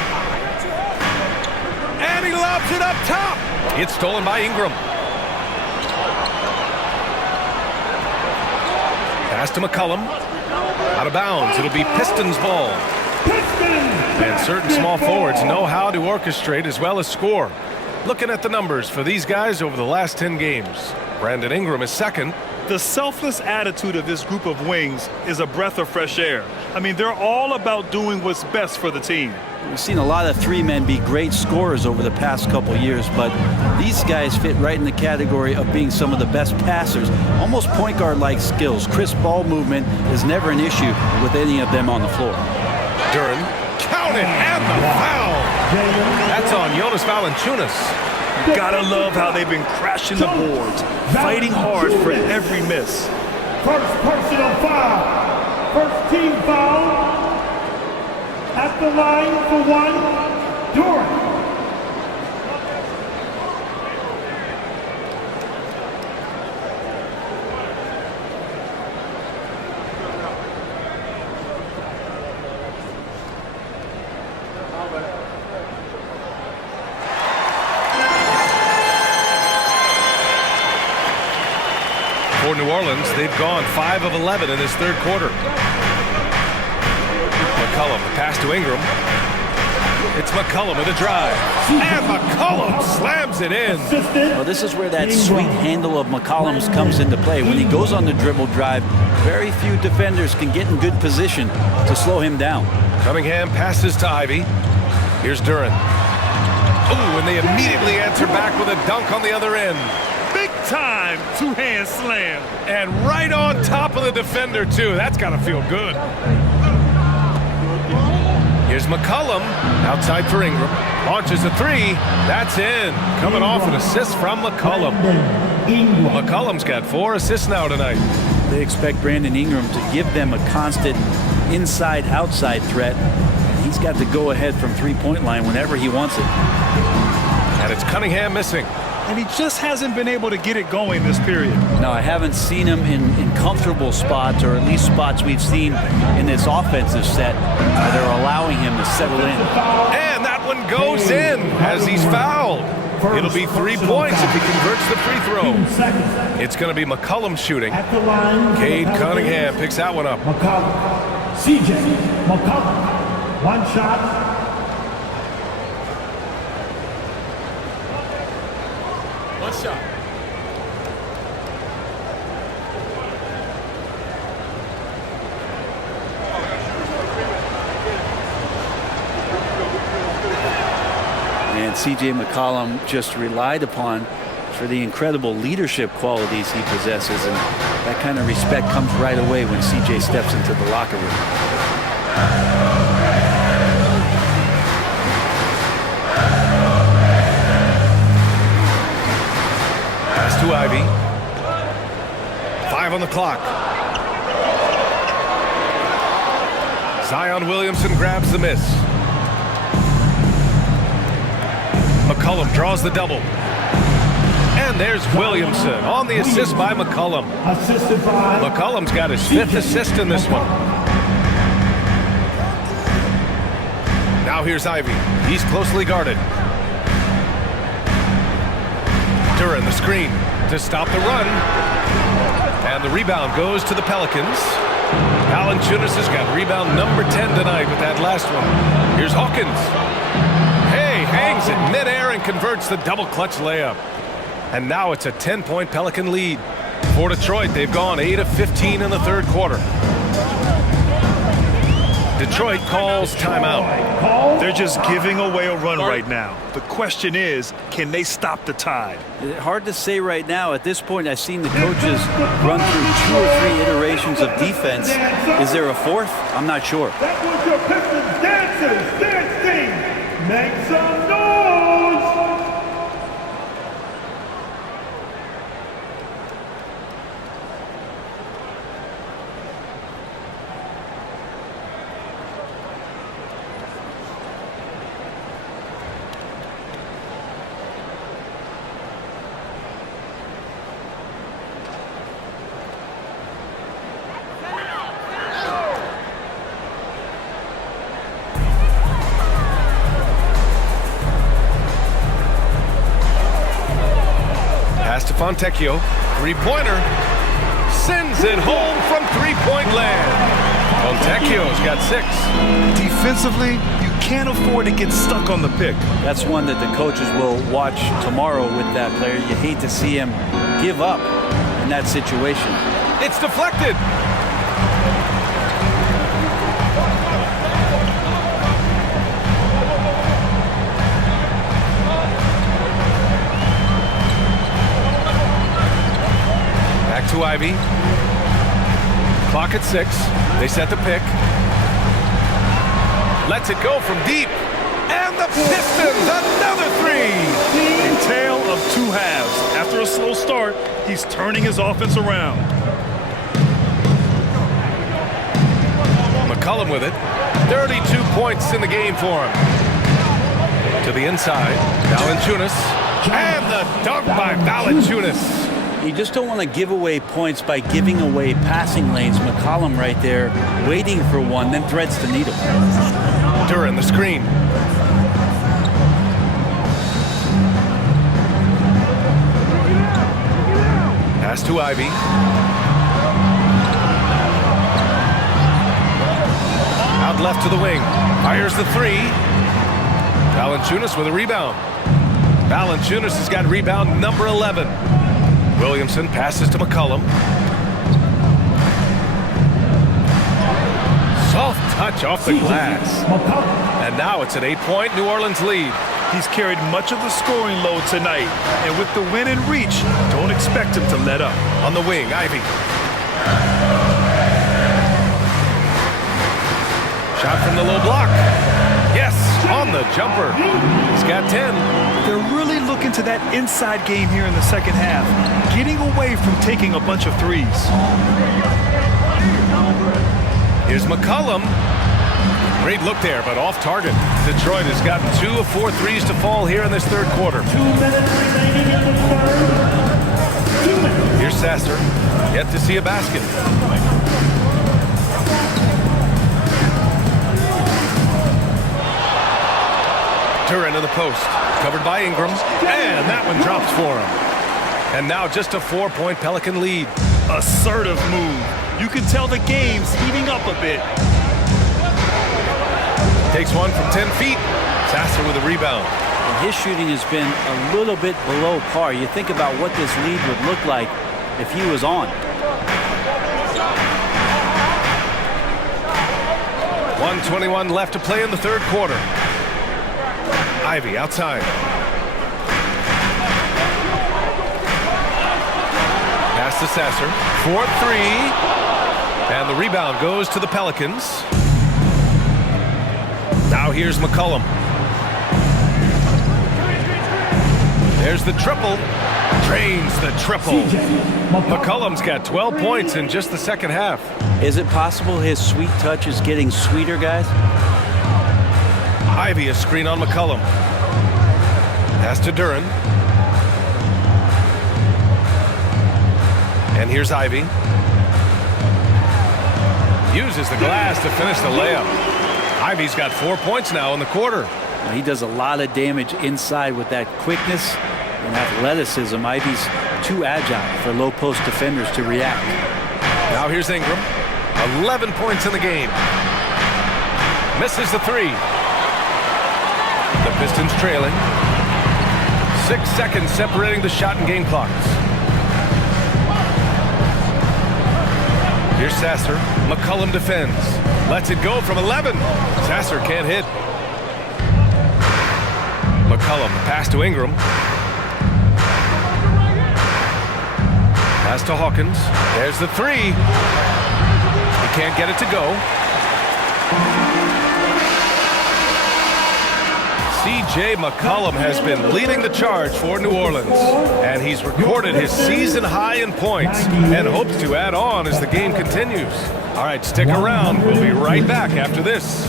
And he lobs it up top. It's stolen by Ingram. Pass to McCollum. Out of bounds. It'll be Pistons ball. And certain small forwards know how to orchestrate as well as score. Looking at the numbers for these guys over the last 10 games. Brandon Ingram is second. The selfless attitude of this group of wings is a breath of fresh air. I mean, they're all about doing what's best for the team. We've seen a lot of three men be great scorers over the past couple years, but these guys fit right in the category of being some of the best passers, almost point guard-like skills. Crisp ball movement is never an issue with any of them on the floor. Duren, count it, and the foul. That's on Jonas Valanciunas. Gotta love how they've been crashing the boards, fighting hard for every miss. First personal foul. First team foul. At the line for one, Duren. For New Orleans, they've gone 5 of 11 in this third quarter. McCollum, the pass to Ingram. It's McCollum with a drive. And McCollum slams it in. Well, this is where that sweet handle of McCollum's comes into play. When he goes on the dribble drive, very few defenders can get in good position to slow him down. Cunningham passes to Ivy. Here's Duren. Ooh, and they immediately answer back with a dunk on the other end. Big time two-hand slam. And right on top of the defender, too. That's got to feel good. Here's McCollum, outside for Ingram. Launches a three. That's in. Coming off an assist from McCollum. McCollum's got 4 assists now tonight. They expect Brandon Ingram to give them a constant inside-outside threat. He's got to go ahead from three-point line whenever he wants it. And it's Cunningham missing. And he just hasn't been able to get it going this period. No, I haven't seen him in comfortable spots, or at least spots we've seen in this offensive set where they're allowing him to settle in. And that one goes in as he's fouled. It'll be 3 points if he converts the free throw. It's going to be McCollum shooting. Cade Cunningham picks that one up. McCollum. CJ McCollum. One shot. Shot. And C.J. McCollum just relied upon for the incredible leadership qualities he possesses, and that kind of respect comes right away when C.J. steps into the locker room. To Ivy. 5 on the clock. Zion Williamson grabs the miss. McCollum draws the double. And there's Williamson on the assist by McCollum. Assisted by McCollum's got his 5th assist in this one. Now here's Ivy. He's closely guarded. Duren the screen to stop the run. And the rebound goes to the Pelicans. Valanciunas has got rebound number 10 tonight with that last one. Here's Hawkins. Hey, hangs it midair and converts the double clutch layup. And now it's a 10-point Pelican lead. For Detroit, they've gone 8 of 15 in the third quarter. Detroit calls timeout. They're just giving away a run right now. The question is, can they stop the tide? Hard to say right now. At this point, I've seen the coaches run through 2 or 3 iterations of defense. Is there a 4th? I'm not sure. That was your Pistons dancers. Dance team. Make some noise. Fontecchio. Three-pointer. Sends it home from three-point land. Fontecchio's got 6. Defensively, you can't afford to get stuck on the pick. That's one that the coaches will watch tomorrow with that player. You hate to see him give up in that situation. It's deflected. Back to Ivy. Clock at 6. They set the pick. Lets it go from deep. And the Pistons, another 3. A tale of 2 halves. After a slow start, he's turning his offense around. McCollum with it. 32 points in the game for him. To the inside. Valanciunas. And the dunk by Valanciunas. You just don't want to give away points by giving away passing lanes. McCollum right there waiting for one, then threads the needle. Duran, the screen. Pass to Ivy. Out left to the wing. Fires the 3. Valanciunas with a rebound. Valanciunas has got rebound number 11. Williamson passes to McCollum. Soft touch off the glass. And now it's an 8-point New Orleans lead. He's carried much of the scoring load tonight. And with the win in reach, don't expect him to let up. On the wing, Ivy. Shot from the low block. Yes, on the jumper. He's got 10. They're really looking to that inside game here in the second half, getting away from taking a bunch of threes. Here's McCollum. Great look there, but off target. Detroit has gotten 2 of 4 threes to fall here in this third quarter. 2 minutes remaining in the third. 2 minutes. Here's Sasser. Yet to see a basket. Duran in the post. Covered by Ingram. And that one drops for him. And now just a 4-point Pelican lead. Assertive move. You can tell the game's heating up a bit. Takes one from 10 feet. Sasser with a rebound. And his shooting has been a little bit below par. You think about what this lead would look like if he was on. 1:21 left to play in the third quarter. Ivy outside. Pass to Sasser. 4-3. And the rebound goes to the Pelicans. Now here's McCollum. There's the triple. Drains the triple. McCollum's got 12 points in just the second half. Is it possible his sweet touch is getting sweeter, guys? Ivy a screen on McCollum. Pass to Duran. And here's Ivy. Uses the glass to finish the layup. Ivy's got 4 points now in the quarter. Well, he does a lot of damage inside with that quickness and athleticism. Ivy's too agile for low post defenders to react. Now here's Ingram. 11 points in the game. Misses the 3. The Pistons trailing. 6 seconds separating the shot and game clocks. Here's Sasser. McCollum defends. Lets it go from 11. Sasser can't hit. McCollum, pass to Ingram. Pass to Hawkins. There's the 3. He can't get it to go. C.J. McCollum has been leading the charge for New Orleans, and he's recorded his season high in points and hopes to add on as the game continues. All right, stick around. We'll be right back after this.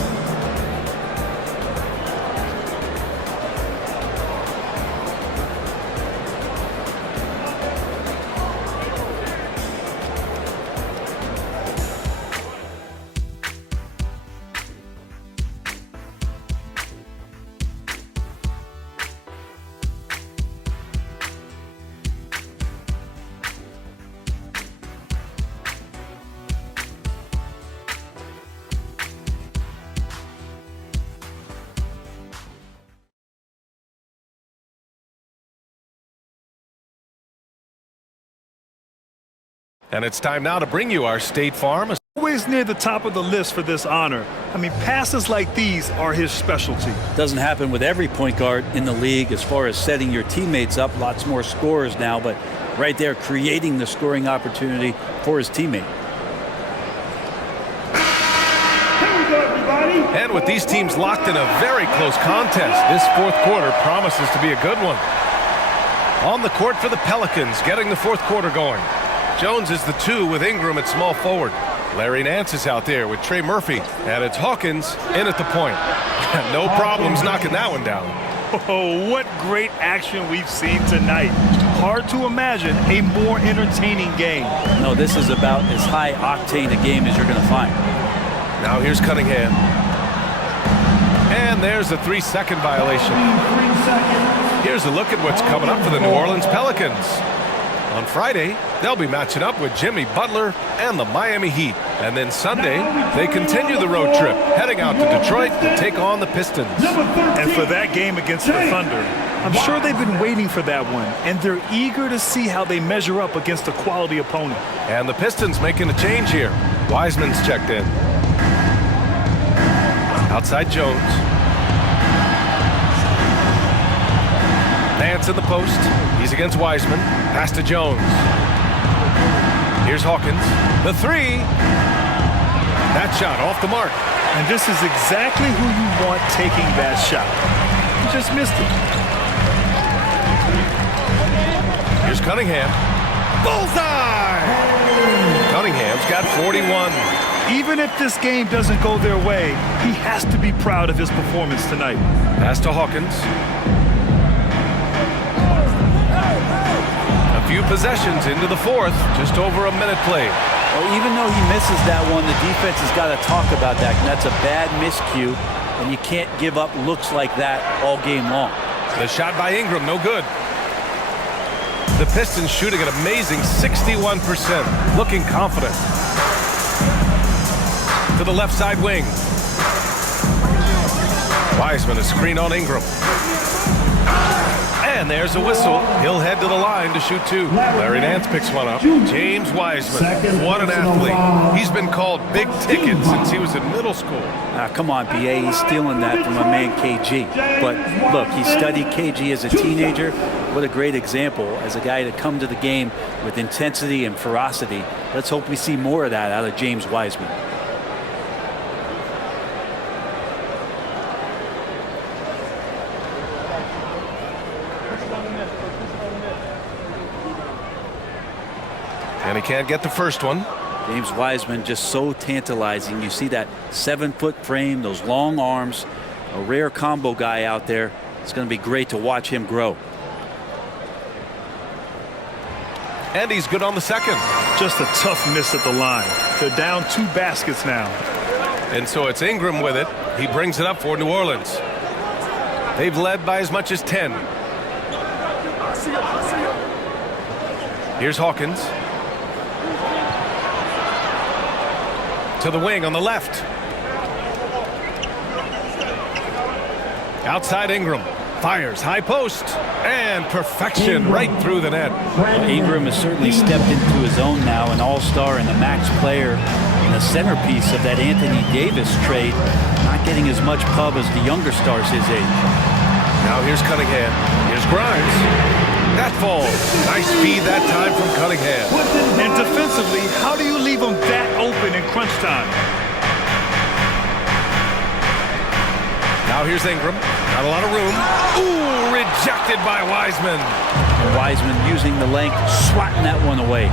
And it's time now to bring you our State Farm. Always near the top of the list for this honor. I mean, passes like these are his specialty. Doesn't happen with every point guard in the league as far as setting your teammates up. Lots more scorers now, but right there creating the scoring opportunity for his teammate. And with these teams locked in a very close contest, this fourth quarter promises to be a good one. On the court for the Pelicans, getting the fourth quarter going. Jones is the 2 with Ingram at small forward. Larry Nance is out there with Trey Murphy. And it's Hawkins in at the point. No problems knocking that one down. Oh, what great action we've seen tonight. Hard to imagine a more entertaining game. No, this is about as high octane a game as you're going to find. Now here's Cunningham. And there's a 3-second violation. Here's a look at what's coming up for the New Orleans Pelicans. On Friday, they'll be matching up with Jimmy Butler and the Miami Heat. And then Sunday, they continue the road trip, heading out to Detroit to take on the Pistons. And for that game against the Thunder, I'm sure they've been waiting for that one, and they're eager to see how they measure up against a quality opponent. And the Pistons making a change here. Wiseman's checked in. Outside Jones. Nance in the post. He's against Wiseman. Pass to Jones. Here's Hawkins. The 3. That shot off the mark. And this is exactly who you want taking that shot. He just missed it. Here's Cunningham. Bullseye! Cunningham's got 41. Even if this game doesn't go their way, he has to be proud of his performance tonight. Pass to Hawkins. A few possessions into the fourth, just over a minute played. Well, even though he misses that one, the defense has got to talk about that. That's a bad miscue, and you can't give up looks like that all game long. The shot by Ingram, no good. The Pistons shooting an amazing 61%, looking confident. To the left side wing. Wiseman a screen on Ingram. And there's a whistle. He'll head to the line to shoot 2. Larry Nance picks one up. James Wiseman, what an athlete. He's been called big ticket since he was in middle school. Come on, BA, he's stealing that from a man KG. But look, he studied KG as a teenager. What a great example as a guy to come to the game with intensity and ferocity. Let's hope we see more of that out of James Wiseman. And he can't get the first one. James Wiseman just so tantalizing. You see that 7-foot frame, those long arms, a rare combo guy out there. It's going to be great to watch him grow. And he's good on the second. Just a tough miss at the line. They're down 2 baskets now. And so it's Ingram with it. He brings it up for New Orleans. They've led by as much as 10. Here's Hawkins. To the wing on the left. Outside Ingram. Fires high post. And perfection right through the net. Well, Ingram has certainly stepped into his own now, an all-star and a max player and the centerpiece of that Anthony Davis trade. Not getting as much pub as the younger stars his age. Now here's Cunningham. Here's Grimes. That falls. Nice feed that time from Cunningham. And defensively, how do you leave them that open in crunch time? Now here's Ingram. Not a lot of room. Ooh, rejected by Wiseman. And Wiseman using the length, swatting that one away.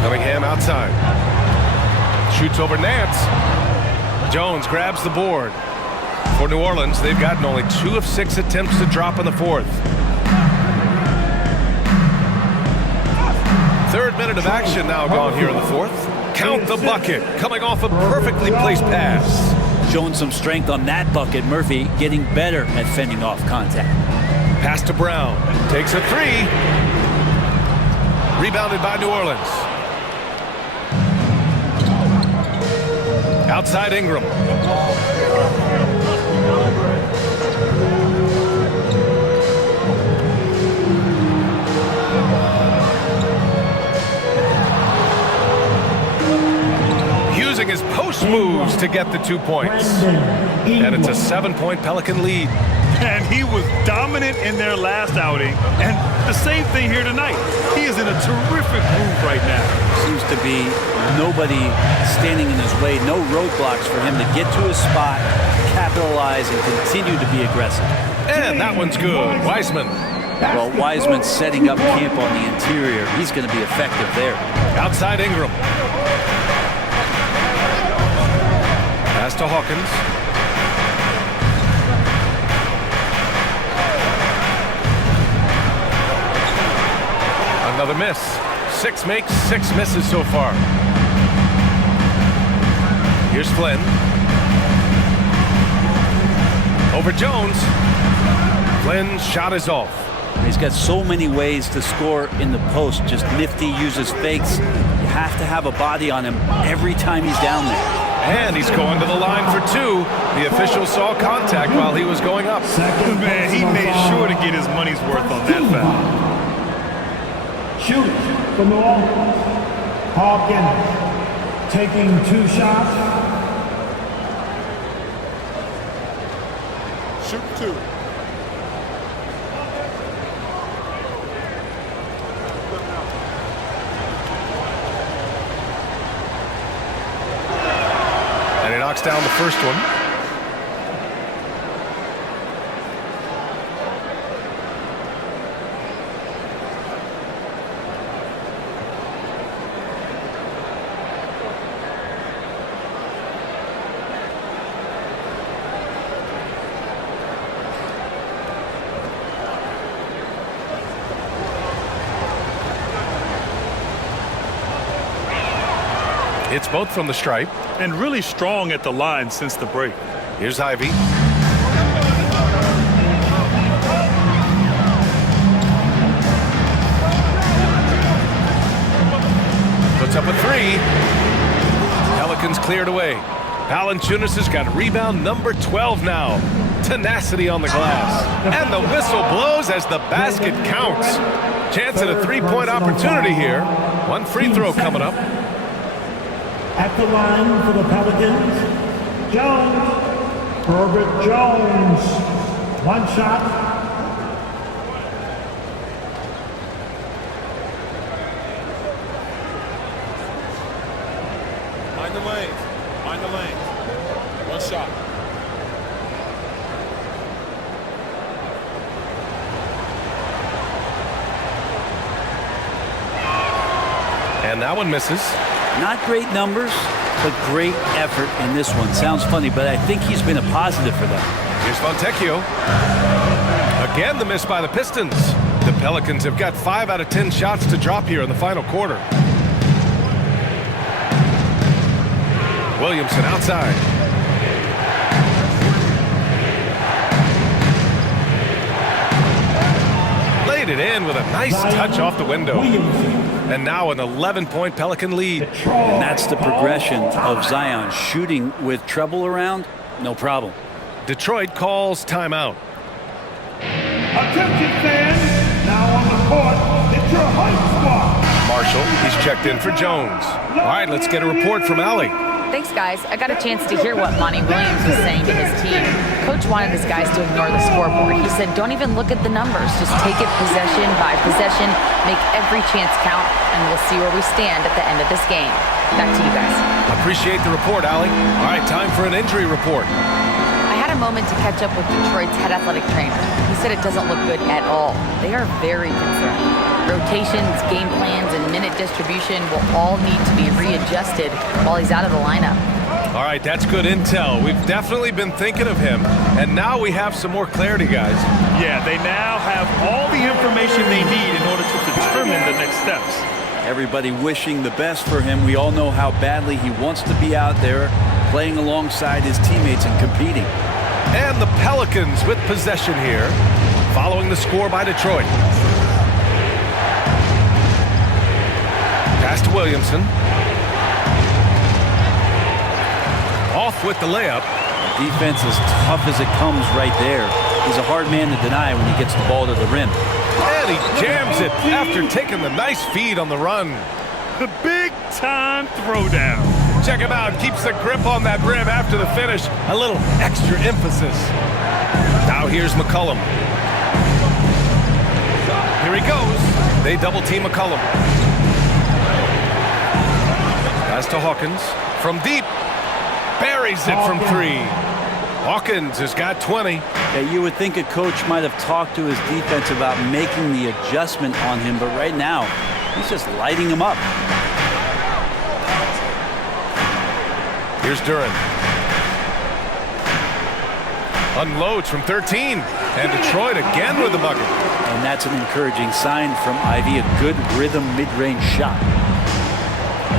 Cunningham outside. Shoots over Nance. Jones grabs the board. For New Orleans, they've gotten only 2 of 6 attempts to drop in the fourth. 3rd minute of action now gone here in the fourth. Count the bucket, coming off a perfectly placed pass. Showing some strength on that bucket. Murphy getting better at fending off contact. Pass to Brown. Takes a 3. Rebounded by New Orleans. Outside Ingram. moves to get the 2 points. And it's a 7-point Pelican lead. And he was dominant in their last outing. And the same thing here tonight. He is in a terrific groove right now. Seems to be nobody standing in his way, no roadblocks for him to get to his spot, capitalize, and continue to be aggressive. And that one's good. Wiseman. Well, Wiseman's setting up camp on the interior. He's going to be effective there. Outside Ingram. Pass to Hawkins. Another miss. 6 makes, 6 misses so far. Here's Flynn. Over Jones. Flynn's shot is off. He's got so many ways to score in the post. Just nifty, uses fakes. You have to have a body on him every time he's down there. And he's going to the line for 2. The official saw contact while he was going up. Man, he made sure to get his money's worth on that foul. Shoot for New Orleans. Hawkins taking 2 shots. Shoot 2. And he knocks down the first one. It's both from the stripe. And really strong at the line since the break. Here's Ivy. Puts up a 3. Pelicans cleared away. Valanciunas has got rebound number 12 now. Tenacity on the glass. And the whistle blows as the basket counts. Chance at a 3-point opportunity here. 1 free throw coming up. At the line for the Pelicans, Jones. Herbert Jones. 1 shot. Mind the lanes. Mind the lanes. 1 shot. And that one misses. Not great numbers, but great effort in this one. Sounds funny, but I think he's been a positive for them. Here's Fontecchio. Again, the miss by the Pistons. The Pelicans have got 5 out of 10 shots to drop here in the final quarter. Williamson outside. Laid it in with a nice touch off the window. And now an 11-point Pelican lead. And that's the progression of Zion. Shooting with trouble around, no problem. Detroit calls timeout. Attention fans, now on the court, it's your hype squad. Marshall, he's checked in for Jones. All right, let's get a report from Allie. Thanks, guys. I got a chance to hear what Monty Williams was saying to his team. Coach wanted his guys to ignore the scoreboard. He said, don't even look at the numbers. Just take it possession by possession, make every chance count, and we'll see where we stand at the end of this game. Back to you guys. Appreciate the report, Allie. All right, time for an injury report. I had a moment to catch up with Detroit's head athletic trainer. He said it doesn't look good at all. They are very concerned. Rotations, game plans, and minute distribution will all need to be readjusted while he's out of the lineup. All right, that's good intel. We've definitely been thinking of him, and now we have some more clarity, guys. Yeah, they now have all the information they need in order to determine the next steps. Everybody wishing the best for him. We all know how badly he wants to be out there playing alongside his teammates and competing. And the Pelicans with possession here, following the score by Detroit. Pass to Williamson. Off with the layup. Defense is tough as it comes right there. He's a hard man to deny when he gets the ball to the rim. And he jams it after taking the nice feed on the run. The big-time throwdown. Check him out. Keeps the grip on that rim after the finish. A little extra emphasis. Now here's McCollum. Here he goes. They double team McCollum. Pass to Hawkins. From deep. Buries it from 3. Hawkins has got 20. Yeah, you would think a coach might have talked to his defense about making the adjustment on him, but right now, he's just lighting him up. Here's Duran. Unloads from 13. And Detroit again with the bucket. And that's an encouraging sign from Ivy, a good rhythm mid-range shot.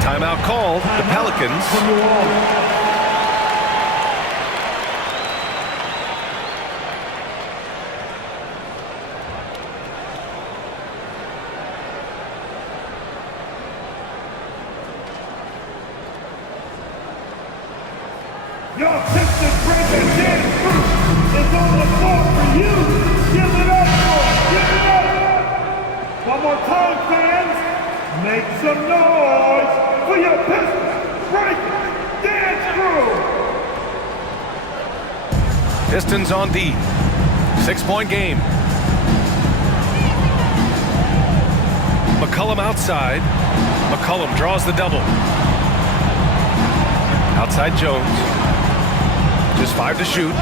Timeout called. The Pelicans. Your Pistons breaking dance crew is on the floor for you. Give it up, boys. Give it up. One more time, fans. Make some noise for your Pistons breaking dance crew. Pistons on D. 6-point game. McCollum outside. McCollum draws the double. Outside Jones. Just 5 to shoot.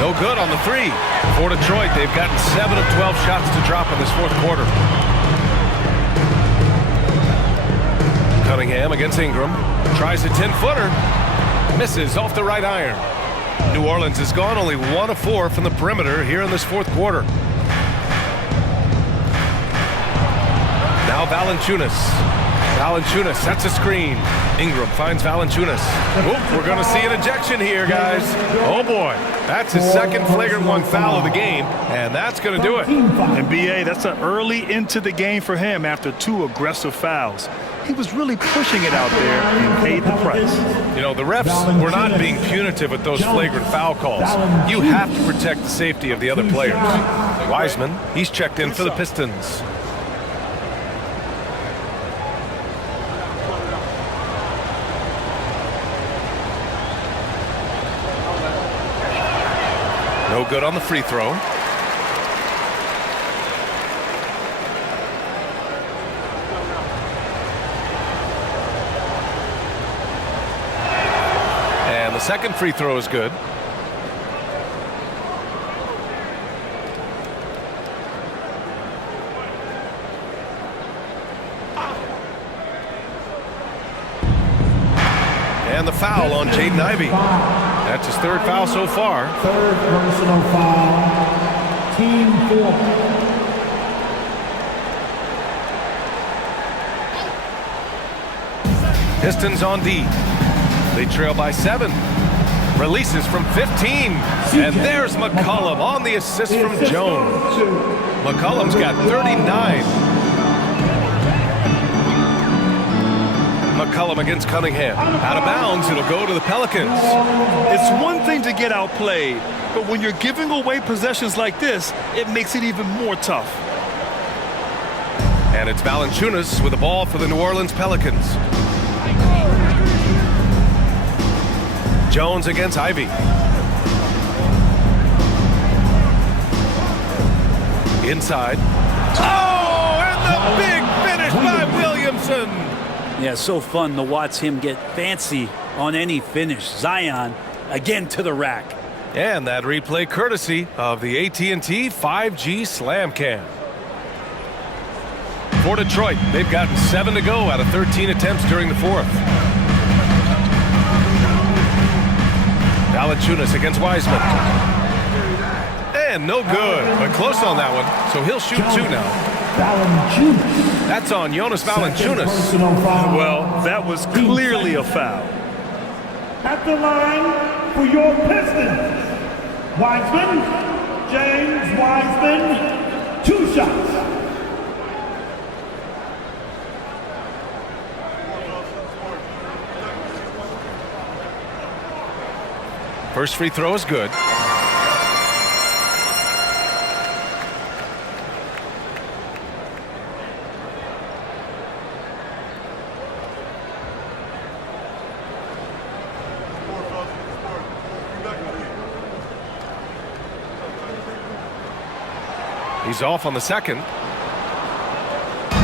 No good on the 3. For Detroit, they've gotten 7 of 12 shots to drop in this fourth quarter. Cunningham against Ingram. Tries a 10-footer. Misses off the right iron. New Orleans has gone only 1 of 4 from the perimeter here in this fourth quarter. Now Valanciunas. Valanciunas sets a screen. Ingram finds Valanciunas. Oop, we're going to see an ejection here, guys. Oh, boy. That's his second flagrant 1 foul of the game, and that's going to do it. And B.A., that's an early into the game for him after 2 aggressive fouls. He was really pushing it out there and paid the price. You know, the refs were not being punitive with those flagrant foul calls. You have to protect the safety of the other players. Wiseman, he's checked in for the Pistons. No good on the free throw. And the second free throw is good. And the foul on Jaden Ivey. That's his 3rd foul so far. 3rd personal foul. Team 4. Pistons on D. They trail by 7. Releases from 15. And there's McCollum on the assist from Jones. McCollum's got 39. McCollum against Cunningham. Out of bounds, it'll go to the Pelicans. It's one thing to get outplayed, but when you're giving away possessions like this, it makes it even more tough. And it's Valanciunas with the ball for the New Orleans Pelicans. Jones against Ivey. Inside. Oh, and the big finish by Williamson. Yeah, so fun to watch him get fancy on any finish. Zion again to the rack. And that replay courtesy of the AT&T 5G Slam Cam. For Detroit, they've gotten 7 to go out of 13 attempts during the fourth. Valanciunas against Wiseman. And no good, but close on that one, so he'll shoot 2 now. That's on Jonas Valanciunas. Well, that was clearly a foul. At the line for your Pistons, Wiseman, James Wiseman, 2 shots. First free throw is good. things off on the second.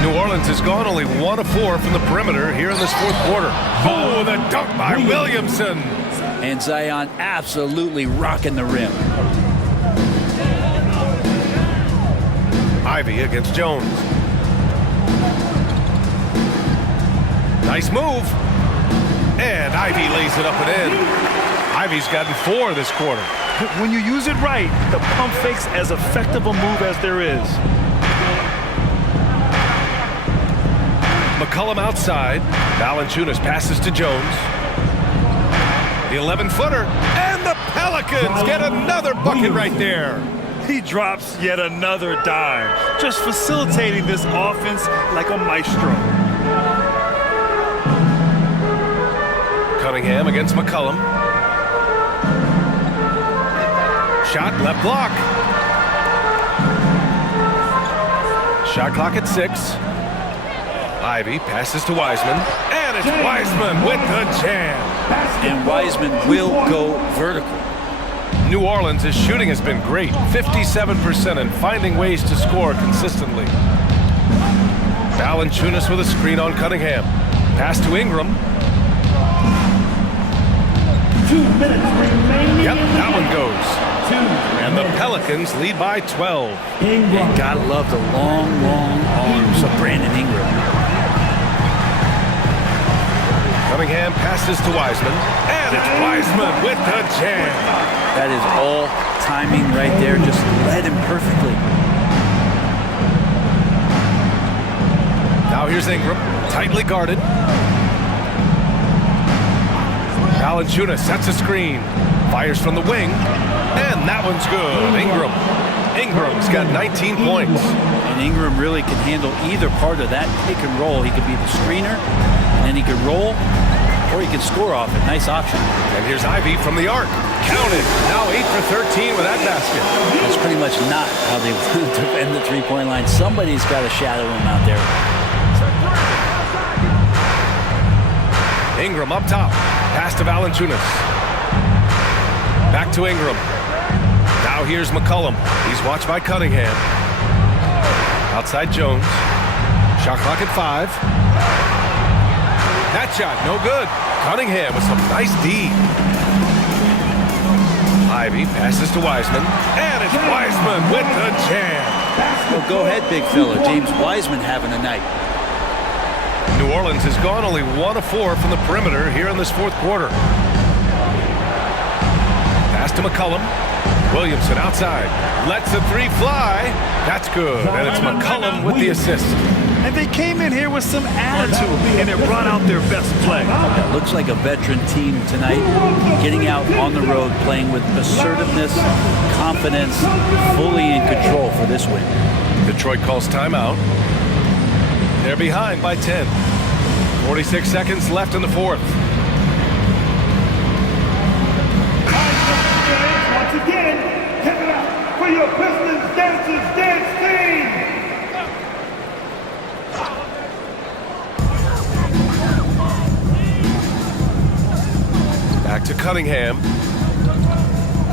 New Orleans has gone only 1 of 4 from the perimeter here in this fourth quarter. Oh, the dunk by Williamson. And Zion absolutely rocking the rim. Ivy against Jones. Nice move. And Ivy lays it up and in. Ivy's gotten 4 this quarter. When you use it right, the pump fake's as effective a move as there is. McCollum outside. Valanciunas passes to Jones. The 11-footer. And the Pelicans get another bucket right there. He drops yet another dime, just facilitating this offense like a maestro. Cunningham against McCollum. Shot left block. Shot clock at 6. Ivy passes to Wiseman. And it's Wiseman with the jam. And Wiseman will go vertical. New Orleans' shooting has been great, 57%, and finding ways to score consistently. Valanciunas with a screen on Cunningham. Pass to Ingram. 2 minutes remaining. Yep, that one goes. And the Pelicans lead by 12. And gotta love the long, long arms of Brandon Ingram. Cunningham passes to Wiseman. And it's Wiseman with the jam. That is all timing right there. Just led him perfectly. Now here's Ingram, tightly guarded. Valanciunas sets a screen. Fires from the wing. And that one's good. Ingram's got 19 points. And Ingram really can handle either part of that pick and roll. He could be the screener, and then he could roll, or he could score off it. Nice option. And here's Ivy from the arc. Counted. Now 8 for 13 with that basket. That's pretty much not how they defend the three-point line. Somebody's got to shadow him out there. Ingram up top. Pass to Valanciunas. Back to Ingram. Now here's McCollum. He's watched by Cunningham. Outside Jones. Shot clock at 5. That shot, no good. Cunningham with some nice D. Ivy passes to Wiseman. And it's Wiseman with the jam. Well, go ahead, big fella. James Wiseman having a night. New Orleans has gone only 1 of 4 from the perimeter here in this fourth quarter. Pass to McCollum. Williamson outside. Lets the 3 fly. That's good. And it's McCollum with the assist. And they came in here with some attitude, and it brought out their best play. It looks like a veteran team tonight, getting out on the road, playing with assertiveness, confidence, fully in control for this win. Detroit calls timeout. They're behind by 10. 46 seconds left in the fourth. Once again, give it up for your Pistons Dancers Dance Team. Back to Cunningham.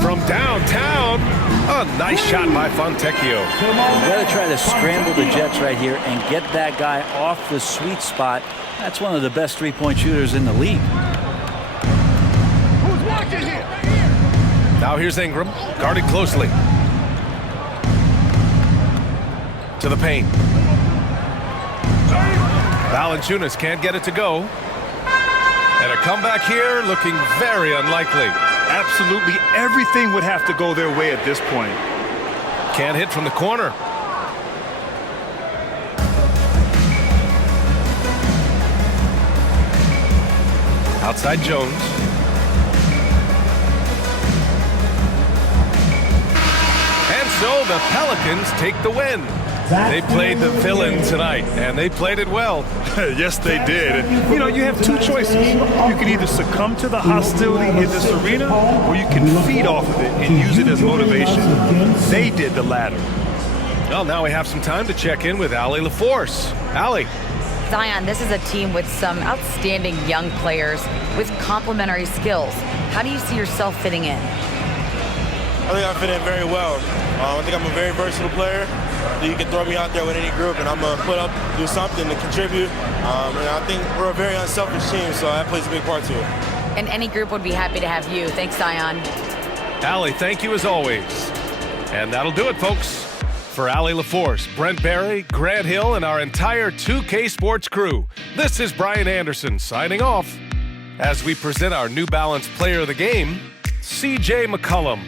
From downtown, a nice shot by Fontecchio. You got to try to scramble the Jets right here and get that guy off the sweet spot. That's one of the best three-point shooters in the league. Who's watching here? Now here's Ingram, guarded closely. To the paint. Valanciunas can't get it to go. And a comeback here looking very unlikely. Absolutely everything would have to go their way at this point. Can't hit from the corner. Outside Jones. And so the Pelicans take the win. They played the villain tonight, and they played it well. Yes, they did. And, you know, you have two choices. You can either succumb to the hostility in this arena, or you can feed off of it and use it as motivation. They did the latter. Well, now we have some time to check in with Allie LaForce. Allie. Zion, this is a team with some outstanding young players with complementary skills. How do you see yourself fitting in? I think I fit in very well. I think I'm a very versatile player. You can throw me out there with any group, and I'm going to put up, do something to contribute. And I think we're a very unselfish team, so that plays a big part to it. And any group would be happy to have you. Thanks, Zion. Allie, thank you as always. And that'll do it, folks. For Allie LaForce, Brent Barry, Grant Hill, and our entire 2K Sports crew, this is Brian Anderson signing off as we present our New Balance Player of the Game, CJ McCollum.